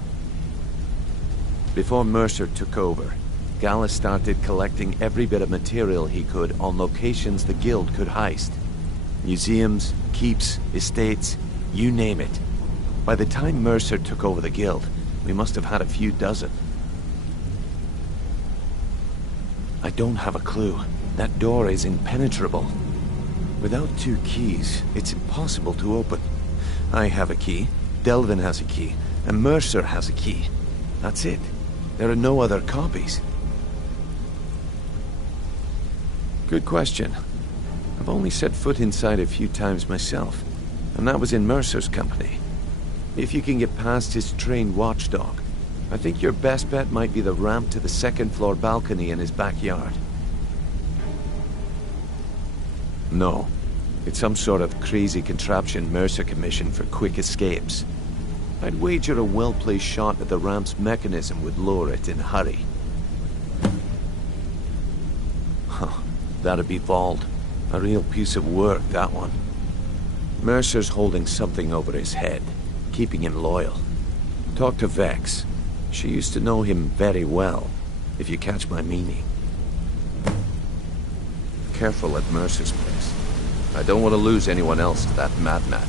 Before Mercer took over, Gallus started collecting every bit of material he could on locations the guild could heist. Museums, keeps, estates, you name it. By the time Mercer took over the guild, we must have had a few dozen. I don't have a clue. That door is impenetrable. Without 2 keys, it's impossible to open. I have a key, Delvin has a key, and Mercer has a key. That's it. There are no other copies. Good question. I've only set foot inside a few times myself, and that was in Mercer's company. If you can get past his trained watchdog, I think your best bet might be the ramp to the 2nd floor balcony in his backyard. No. It's some sort of crazy contraption Mercer commissioned for quick escapes. I'd wager a well-placed shot at the ramp's mechanism would lower it in a hurry. Huh. That'd be Vold. A real piece of work, that one. Mercer's holding something over his head, keeping him loyal. Talk to Vex. She used to know him very well, if you catch my meaning. Careful at Mercer's place. I don't want to lose anyone else to that madman.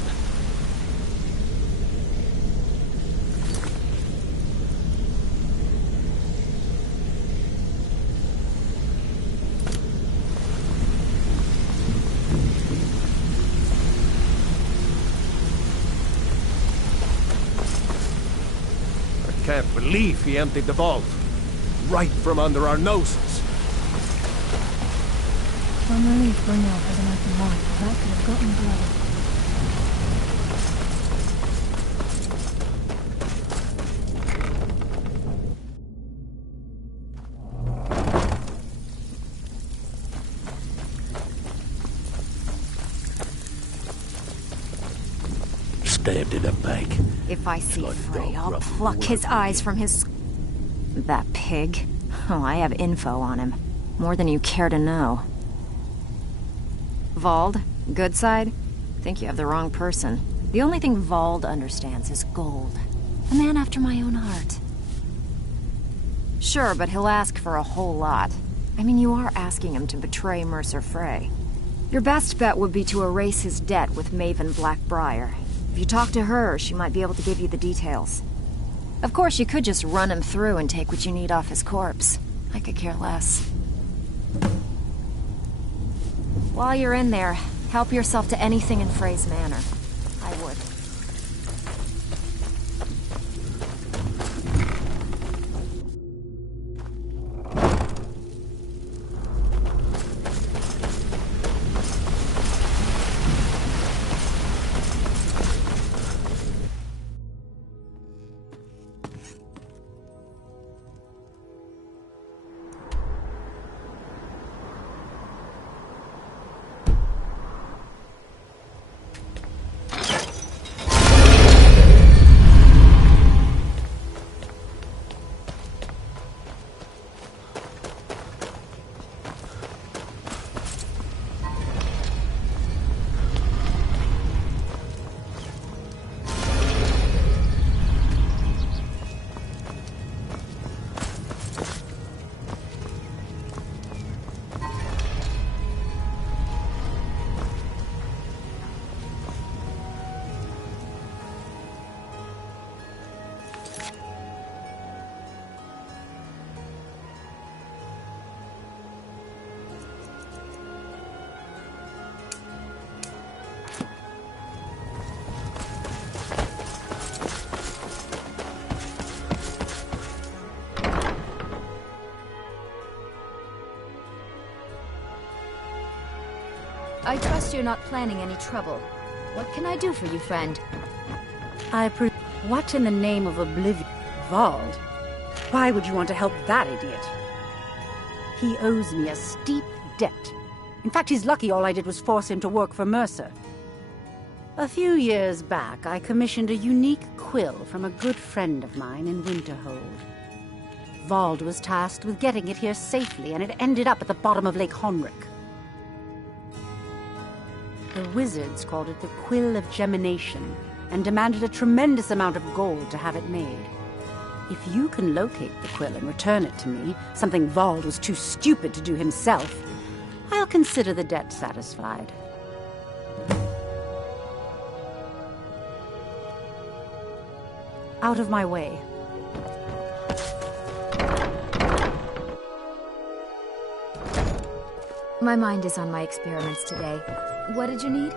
I can't believe he emptied the vault. Right from under our noses. I'm relieved Brynjolf has an open mind. That could have gotten bloody. Stabbed in the back. If I see Frey, I'll pluck his eyes from his... That pig. Oh, I have info on him. More than you care to know. Vold, good side? Think you have the wrong person. The only thing Vold understands is gold. A man after my own heart. Sure, but he'll ask for a whole lot. I mean, you are asking him to betray Mercer Frey. Your best bet would be to erase his debt with Maven Blackbriar. If you talk to her, she might be able to give you the details. Of course, you could just run him through and take what you need off his corpse. I could care less. While you're in there, help yourself to anything in Frey's manor. I would. I trust you're not planning any trouble. What can I do for you, friend? What in the name of oblivion? Vald? Why would you want to help that idiot? He owes me a steep debt. In fact, he's lucky all I did was force him to work for Mercer. A few years back, I commissioned a unique quill from a good friend of mine in Winterhold. Vald was tasked with getting it here safely, and it ended up at the bottom of Lake Honrick. The wizards called it the Quill of Gemination, and demanded a tremendous amount of gold to have it made. If you can locate the quill and return it to me, something Vald was too stupid to do himself, I'll consider the debt satisfied. Out of my way. My mind is on my experiments today. What did you need?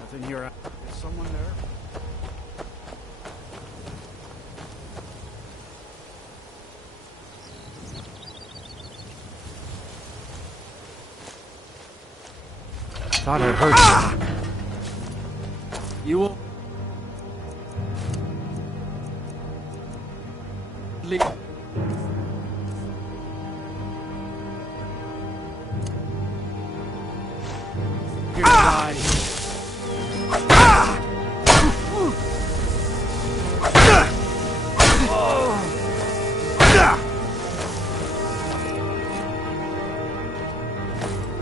Nothing here. Is someone there? Thought I heard you. You will leave. Here to die.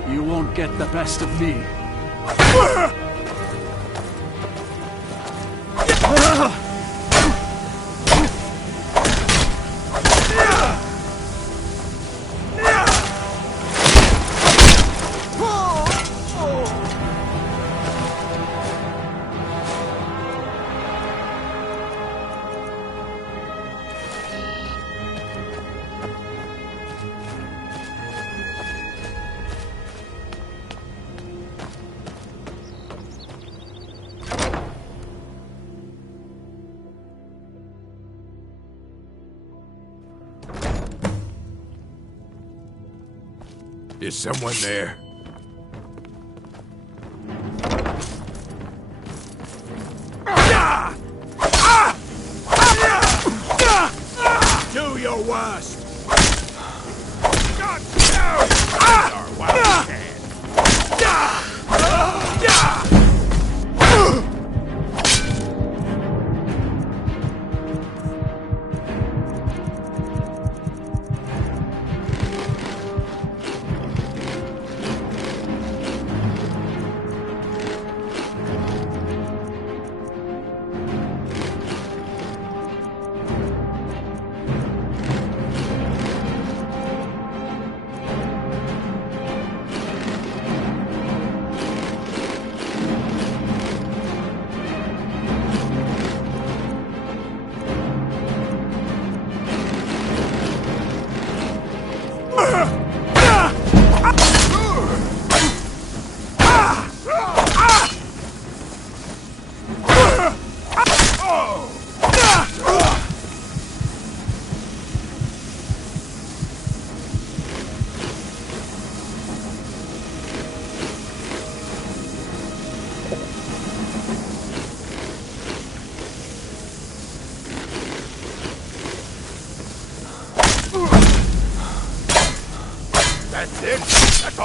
You won't get the best of me. Is someone there? Do your worst!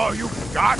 all you got?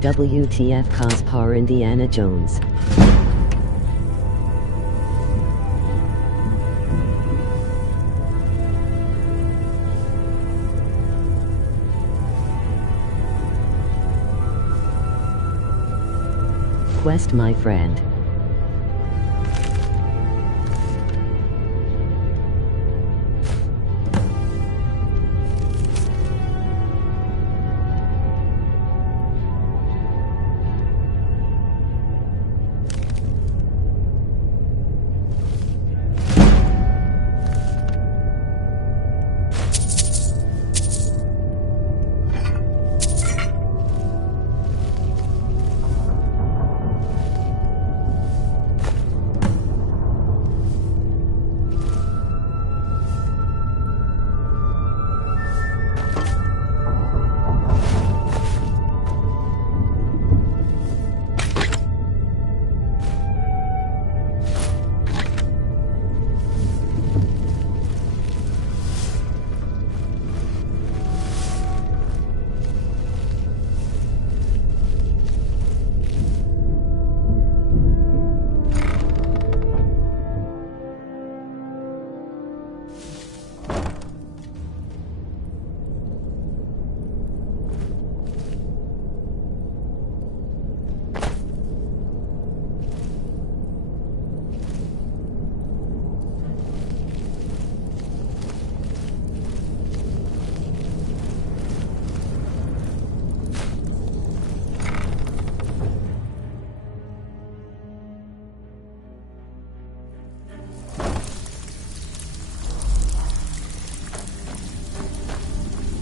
WTF Cospar Indiana Jones. Quest, my friend.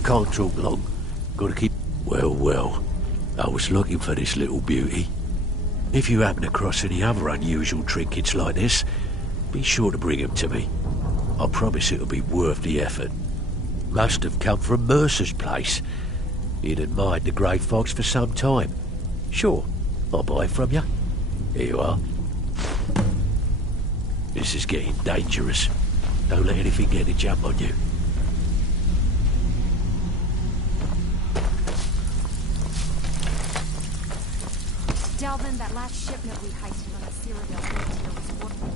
Can't talk long. Gotta keep... Well. I was looking for this little beauty. If you happen across any other unusual trinkets like this, be sure to bring them to me. I promise it'll be worth the effort. Must have come from Mercer's place. He'd admired the grey fox for some time. Sure, I'll buy it from you. Here you are. This is getting dangerous. Don't let anything get a jump on you. Delvin, that last shipment we heisted on the Cyrodiil frontier was working.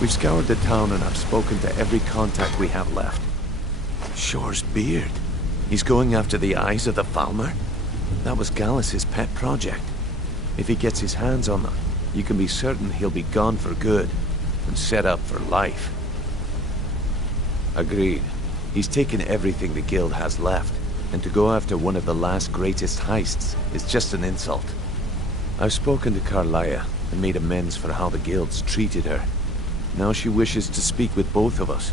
We've scoured the town and I've spoken to every contact we have left. Shore's beard. He's going after the eyes of the Falmer? That was Gallus's pet project. If he gets his hands on them, you can be certain he'll be gone for good and set up for life. Agreed. He's taken everything the guild has left, and to go after one of the last greatest heists is just an insult. I've spoken to Carlia and made amends for how the guilds treated her. Now she wishes to speak with both of us.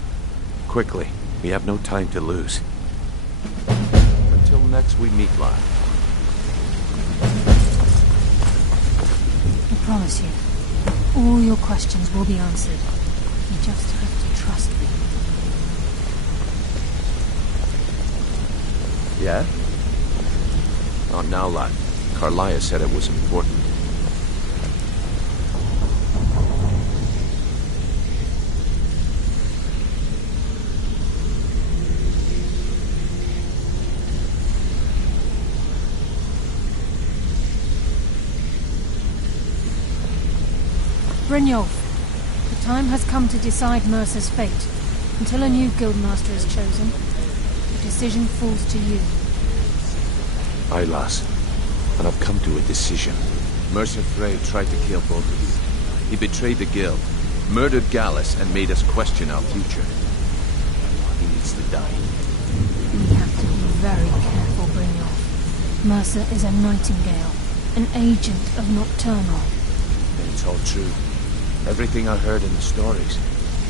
Quickly, we have no time to lose. Until next we meet, lad. I promise you, all your questions will be answered. You just have to trust me. Yeah? Not now, lad. Carlia said it was important. Brynjolf, the time has come to decide Mercer's fate. Until a new guildmaster is chosen, the decision falls to you. Aye, lass. And I've come to a decision. Mercer Frey tried to kill both of you. He betrayed the guild, murdered Gallus, and made us question our future. He needs to die. We have to be very careful, Brynjolf. Mercer is a nightingale, an agent of Nocturnal. It's all true. Everything I heard in the stories.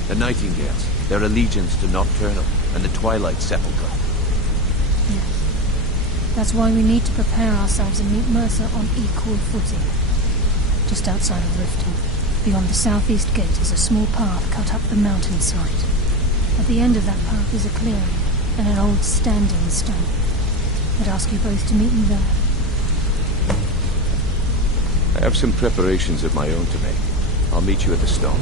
The Nightingales, their allegiance to Nocturnal, and the Twilight Sepulchre. Yes. That's why we need to prepare ourselves and meet Mercer on equal footing. Just outside of Riften, beyond the southeast gate, is a small path cut up the mountainside. At the end of that path is a clearing, and an old standing stone. I'd ask you both to meet me there. I have some preparations of my own to make. I'll meet you at the stone.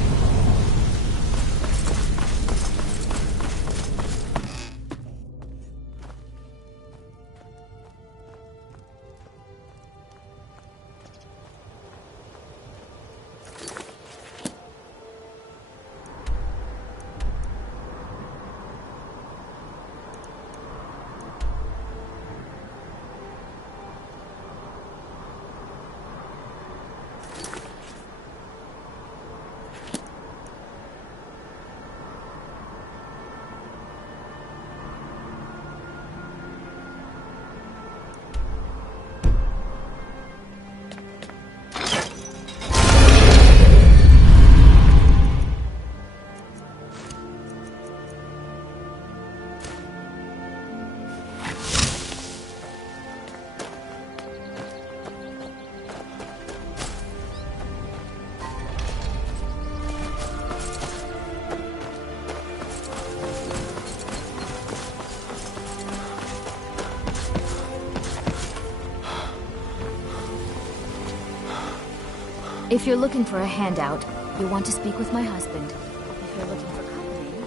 If you're looking for a handout, you'll want to speak with my husband. If you're looking for company,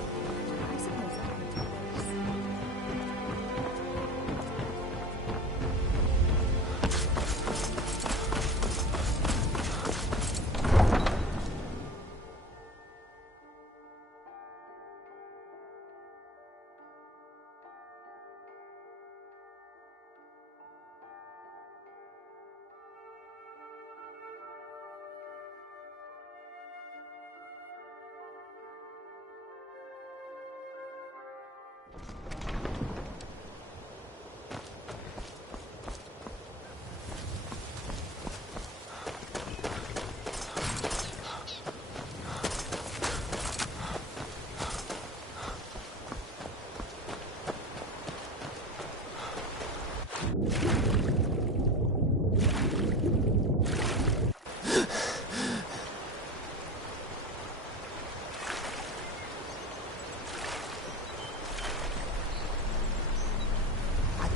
I suppose I can do this.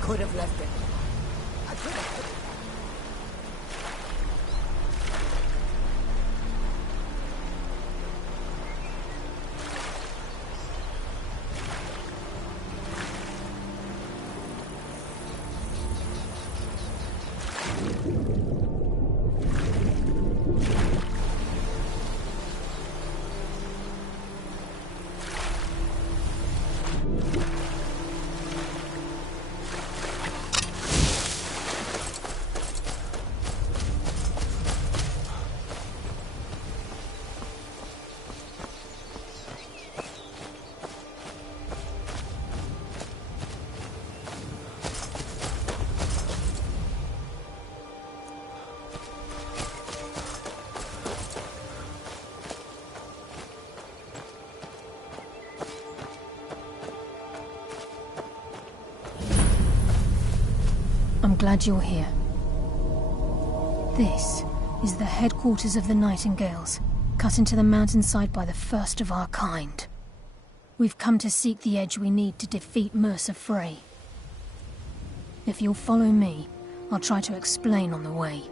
Could have left it. I could have put it back. I'm glad you're here. This is the headquarters of the Nightingales, cut into the mountainside by the first of our kind. We've come to seek the edge we need to defeat Mercer Frey. If you'll follow me, I'll try to explain on the way.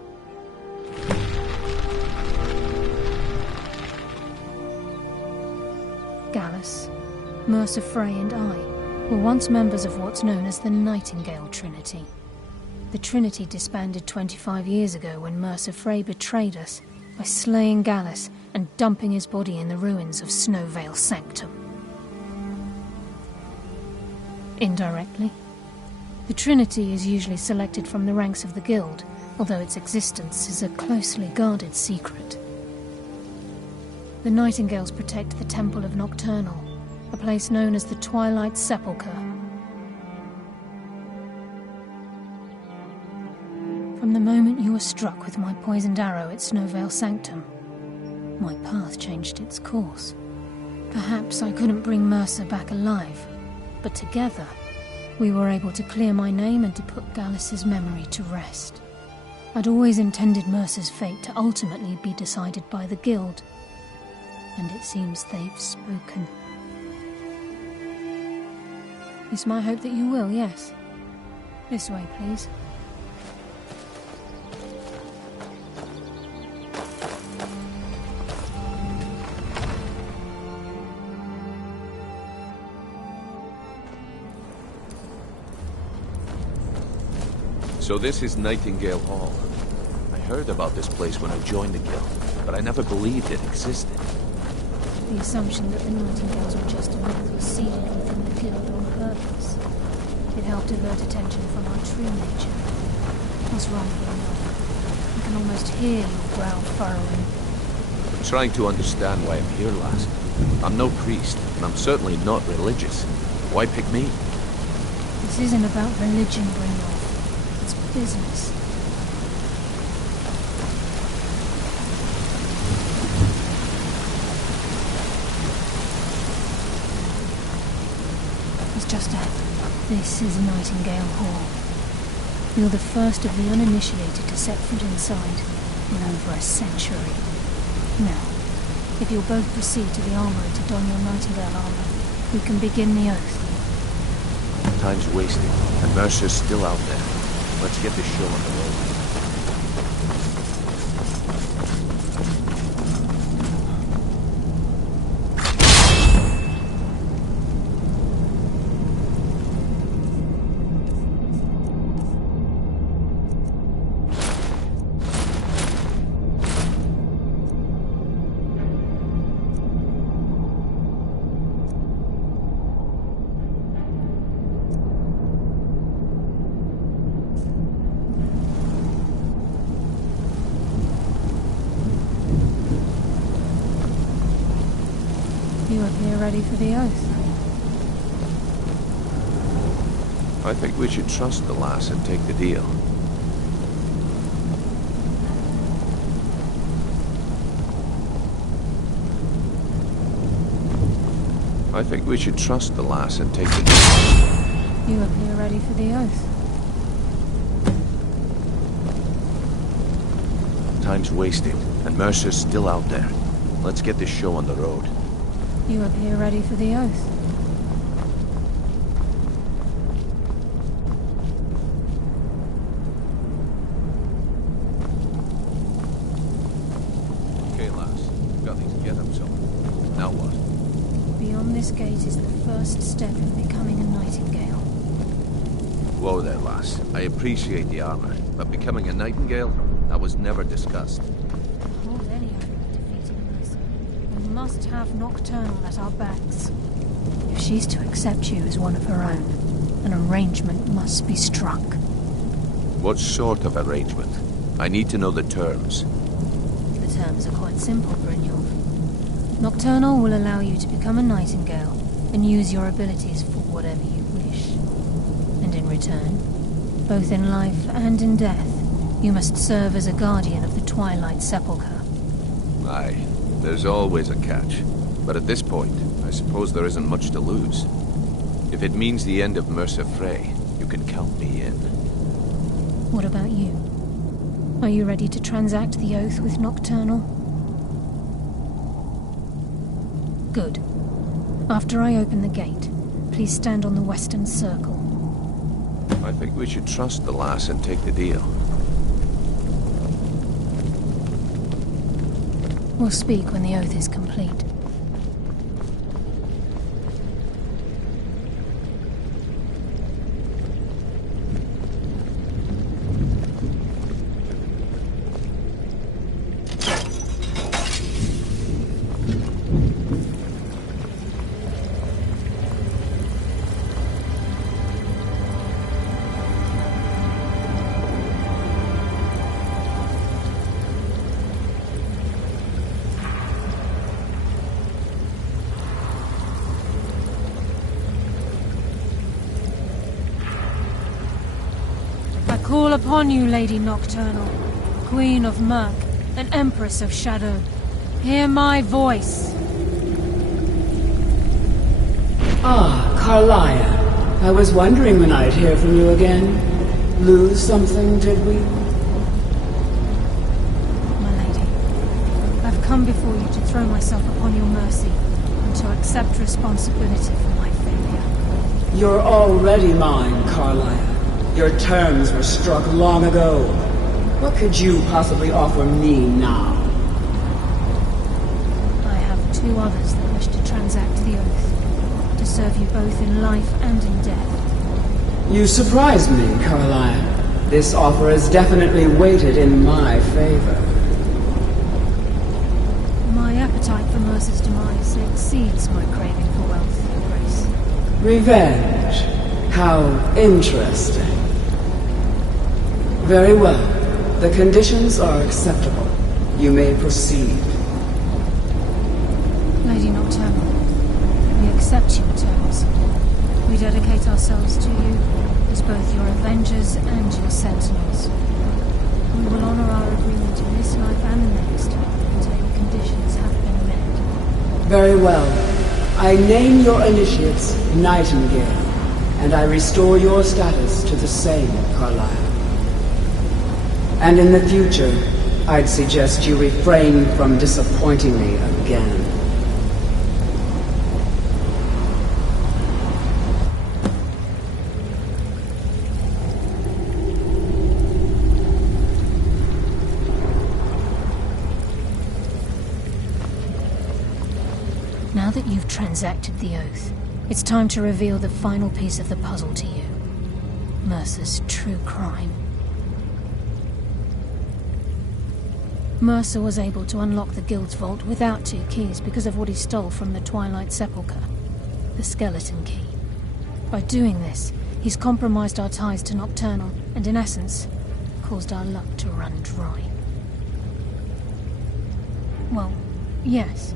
Gallus, Mercer Frey and I were once members of what's known as the Nightingale Trinity. The Trinity disbanded 25 years ago when Mercer Frey betrayed us by slaying Gallus and dumping his body in the ruins of Snowvale Sanctum. Indirectly, the Trinity is usually selected from the ranks of the Guild, although its existence is a closely guarded secret. The Nightingales protect the Temple of Nocturnal, a place known as the Twilight Sepulchre. From the moment you were struck with my poisoned arrow at Snowvale Sanctum, my path changed its course. Perhaps I couldn't bring Mercer back alive, but together, we were able to clear my name and to put Gallus's memory to rest. I'd always intended Mercer's fate to ultimately be decided by the Guild, and it seems they've spoken. It's my hope that you will, yes. This way, please. So this is Nightingale Hall. I heard about this place when I joined the guild, but I never believed it existed. The assumption that the Nightingales were just a myth was seeded within the guild on purpose. It helped divert attention from our true nature. What's wrong with you? I can almost hear your brow furrowing. I'm trying to understand why I'm here, lass. I'm no priest, and I'm certainly not religious. Why pick me? This isn't about religion, Brynjolf. It's business. It's just that this is Nightingale Hall. You're the first of the uninitiated to set foot inside in over a century. Now, if you'll both proceed to the armory to don your Nightingale armor, we can begin the oath. Time's wasting, and Mercer's still out there. Let's get this show on the road. You appear ready for the oath. I think we should trust the lass and take the deal. I think we should trust the lass and take the deal. You appear ready for the oath. Time's wasting, and Mercer's still out there. Let's get this show on the road. You appear ready for the oath. Okay, lass. We've got these get-ups on. Now what? Beyond this gate is the first step in becoming a Nightingale. Whoa there, lass. I appreciate the armor, but becoming a Nightingale? That was never discussed. Hold any hope of defeating Mercer. We must have Nocturnal at our backs. If she's to accept you as one of her own, an arrangement must be struck. What sort of arrangement? I need to know the terms. The terms are quite simple, Brynjolf. Nocturnal will allow you to become a Nightingale and use your abilities for whatever you wish. And in return, both in life and in death, you must serve as a guardian of the Twilight Sepulchre. Aye, there's always a catch. But at this point, I suppose there isn't much to lose. If it means the end of Mercer Frey, you can count me in. What about you? Are you ready to transact the oath with Nocturnal? Good. After I open the gate, please stand on the western circle. I think we should trust the lass and take the deal. We'll speak when the oath is complete. Call upon you, Lady Nocturnal, Queen of Murk, and Empress of Shadow. Hear my voice. Ah, Carlia. I was wondering when I'd hear from you again. Lose something, did we? My lady, I've come before you to throw myself upon your mercy and to accept responsibility for my failure. You're already mine, Carlia. Your terms were struck long ago. What could you possibly offer me now? I have two others that wish to transact the oath, to serve you both in life and in death. You surprise me, Carlia. This offer is definitely weighted in my favor. My appetite for Mercer's demise exceeds my craving for wealth, Your Grace. Revenge. How interesting. Very well. The conditions are acceptable. You may proceed. Lady Nocturnal, we accept your terms. We dedicate ourselves to you as both your avengers and your sentinels. We will honor our agreement in this life and the next until your conditions have been met. Very well. I name your initiates Nightingale, and I restore your status to the same, Carlyle. And in the future, I'd suggest you refrain from disappointing me again. Now that you've transacted the oath, it's time to reveal the final piece of the puzzle to you. Mercer's true crime. Mercer was able to unlock the Guild's vault without 2 keys because of what he stole from the Twilight Sepulchre, the skeleton key. By doing this, he's compromised our ties to Nocturnal and, in essence, caused our luck to run dry. Well, yes,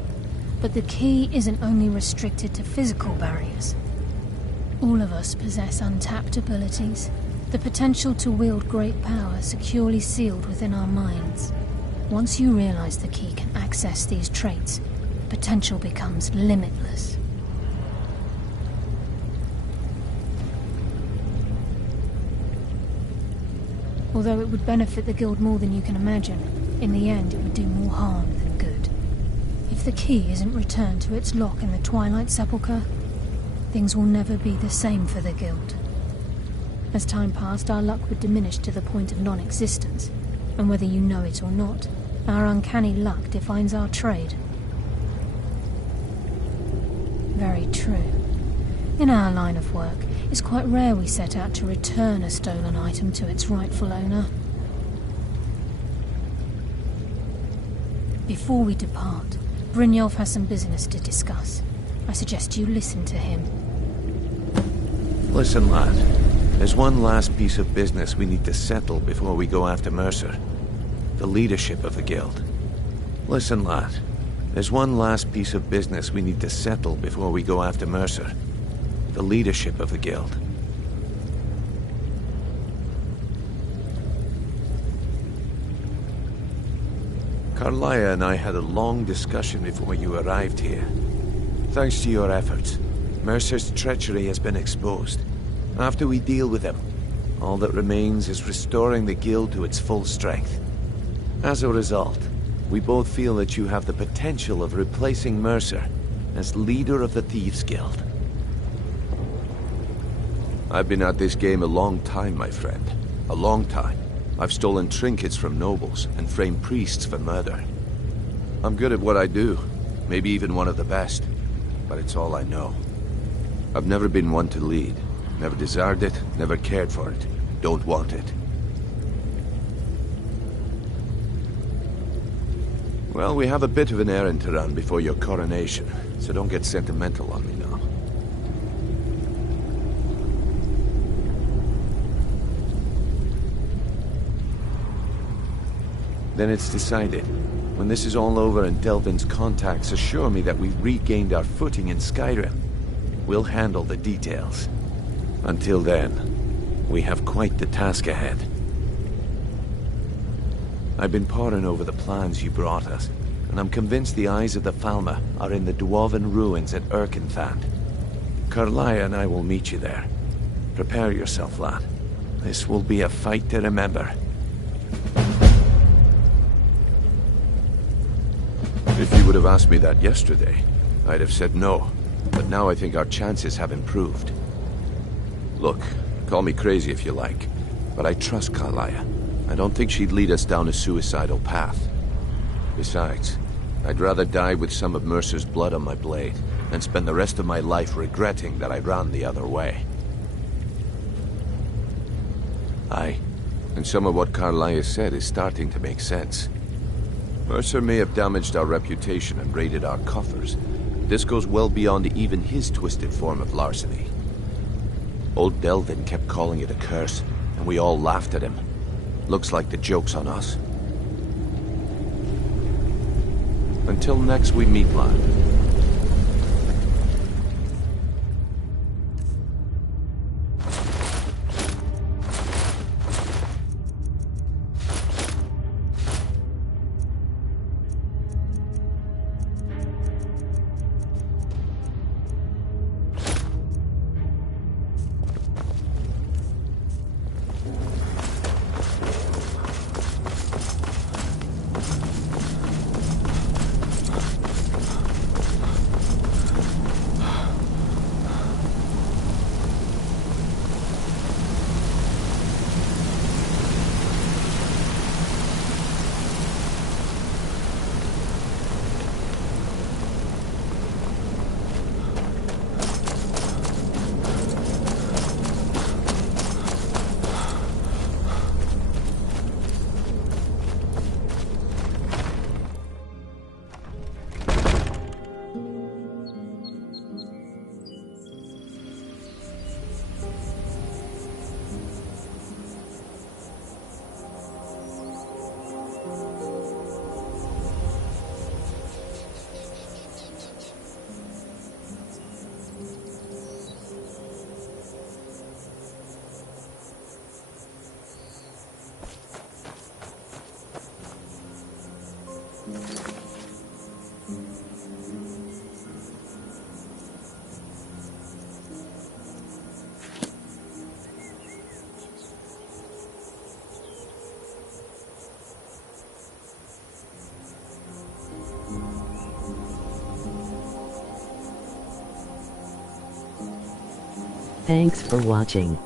but the key isn't only restricted to physical barriers. All of us possess untapped abilities, the potential to wield great power securely sealed within our minds. Once you realize the key can access these traits, potential becomes limitless. Although it would benefit the Guild more than you can imagine, in the end it would do more harm than good. If the key isn't returned to its lock in the Twilight Sepulchre, things will never be the same for the Guild. As time passed, our luck would diminish to the point of non-existence, and whether you know it or not, our uncanny luck defines our trade. Very true. In our line of work, it's quite rare we set out to return a stolen item to its rightful owner. Before we depart, Brynjolf has some business to discuss. I suggest you listen to him. Listen, lad. There's one last piece of business we need to settle before we go after Mercer. The leadership of the Guild. Listen, lad. There's one last piece of business we need to settle before we go after Mercer. The leadership of the Guild. Carlaya and I had a long discussion before you arrived here. Thanks to your efforts, Mercer's treachery has been exposed. After we deal with him, all that remains is restoring the Guild to its full strength. As a result, we both feel that you have the potential of replacing Mercer as leader of the Thieves' Guild. I've been at this game a long time, my friend. A long time. I've stolen trinkets from nobles and framed priests for murder. I'm good at what I do, maybe even one of the best, but it's all I know. I've never been one to lead. Never desired it, never cared for it. Don't want it. Well, we have a bit of an errand to run before your coronation, so don't get sentimental on me now. Then it's decided. When this is all over and Delvin's contacts assure me that we've regained our footing in Skyrim, we'll handle the details. Until then, we have quite the task ahead. I've been poring over the plans you brought us, and I'm convinced the eyes of the Falmer are in the Dwarven ruins at Erkenthand. Carlaya and I will meet you there. Prepare yourself, lad. This will be a fight to remember. If you would have asked me that yesterday, I'd have said no, but now I think our chances have improved. Look, call me crazy if you like, but I trust Carlaya. I don't think she'd lead us down a suicidal path. Besides, I'd rather die with some of Mercer's blood on my blade than spend the rest of my life regretting that I ran the other way. Aye, And some of what Carlia said is starting to make sense. Mercer may have damaged our reputation and raided our coffers. This goes well beyond even his twisted form of larceny. Old Delvin kept calling it a curse, and we all laughed at him. Looks like the joke's on us. Until next we meet, lad. Thanks for watching.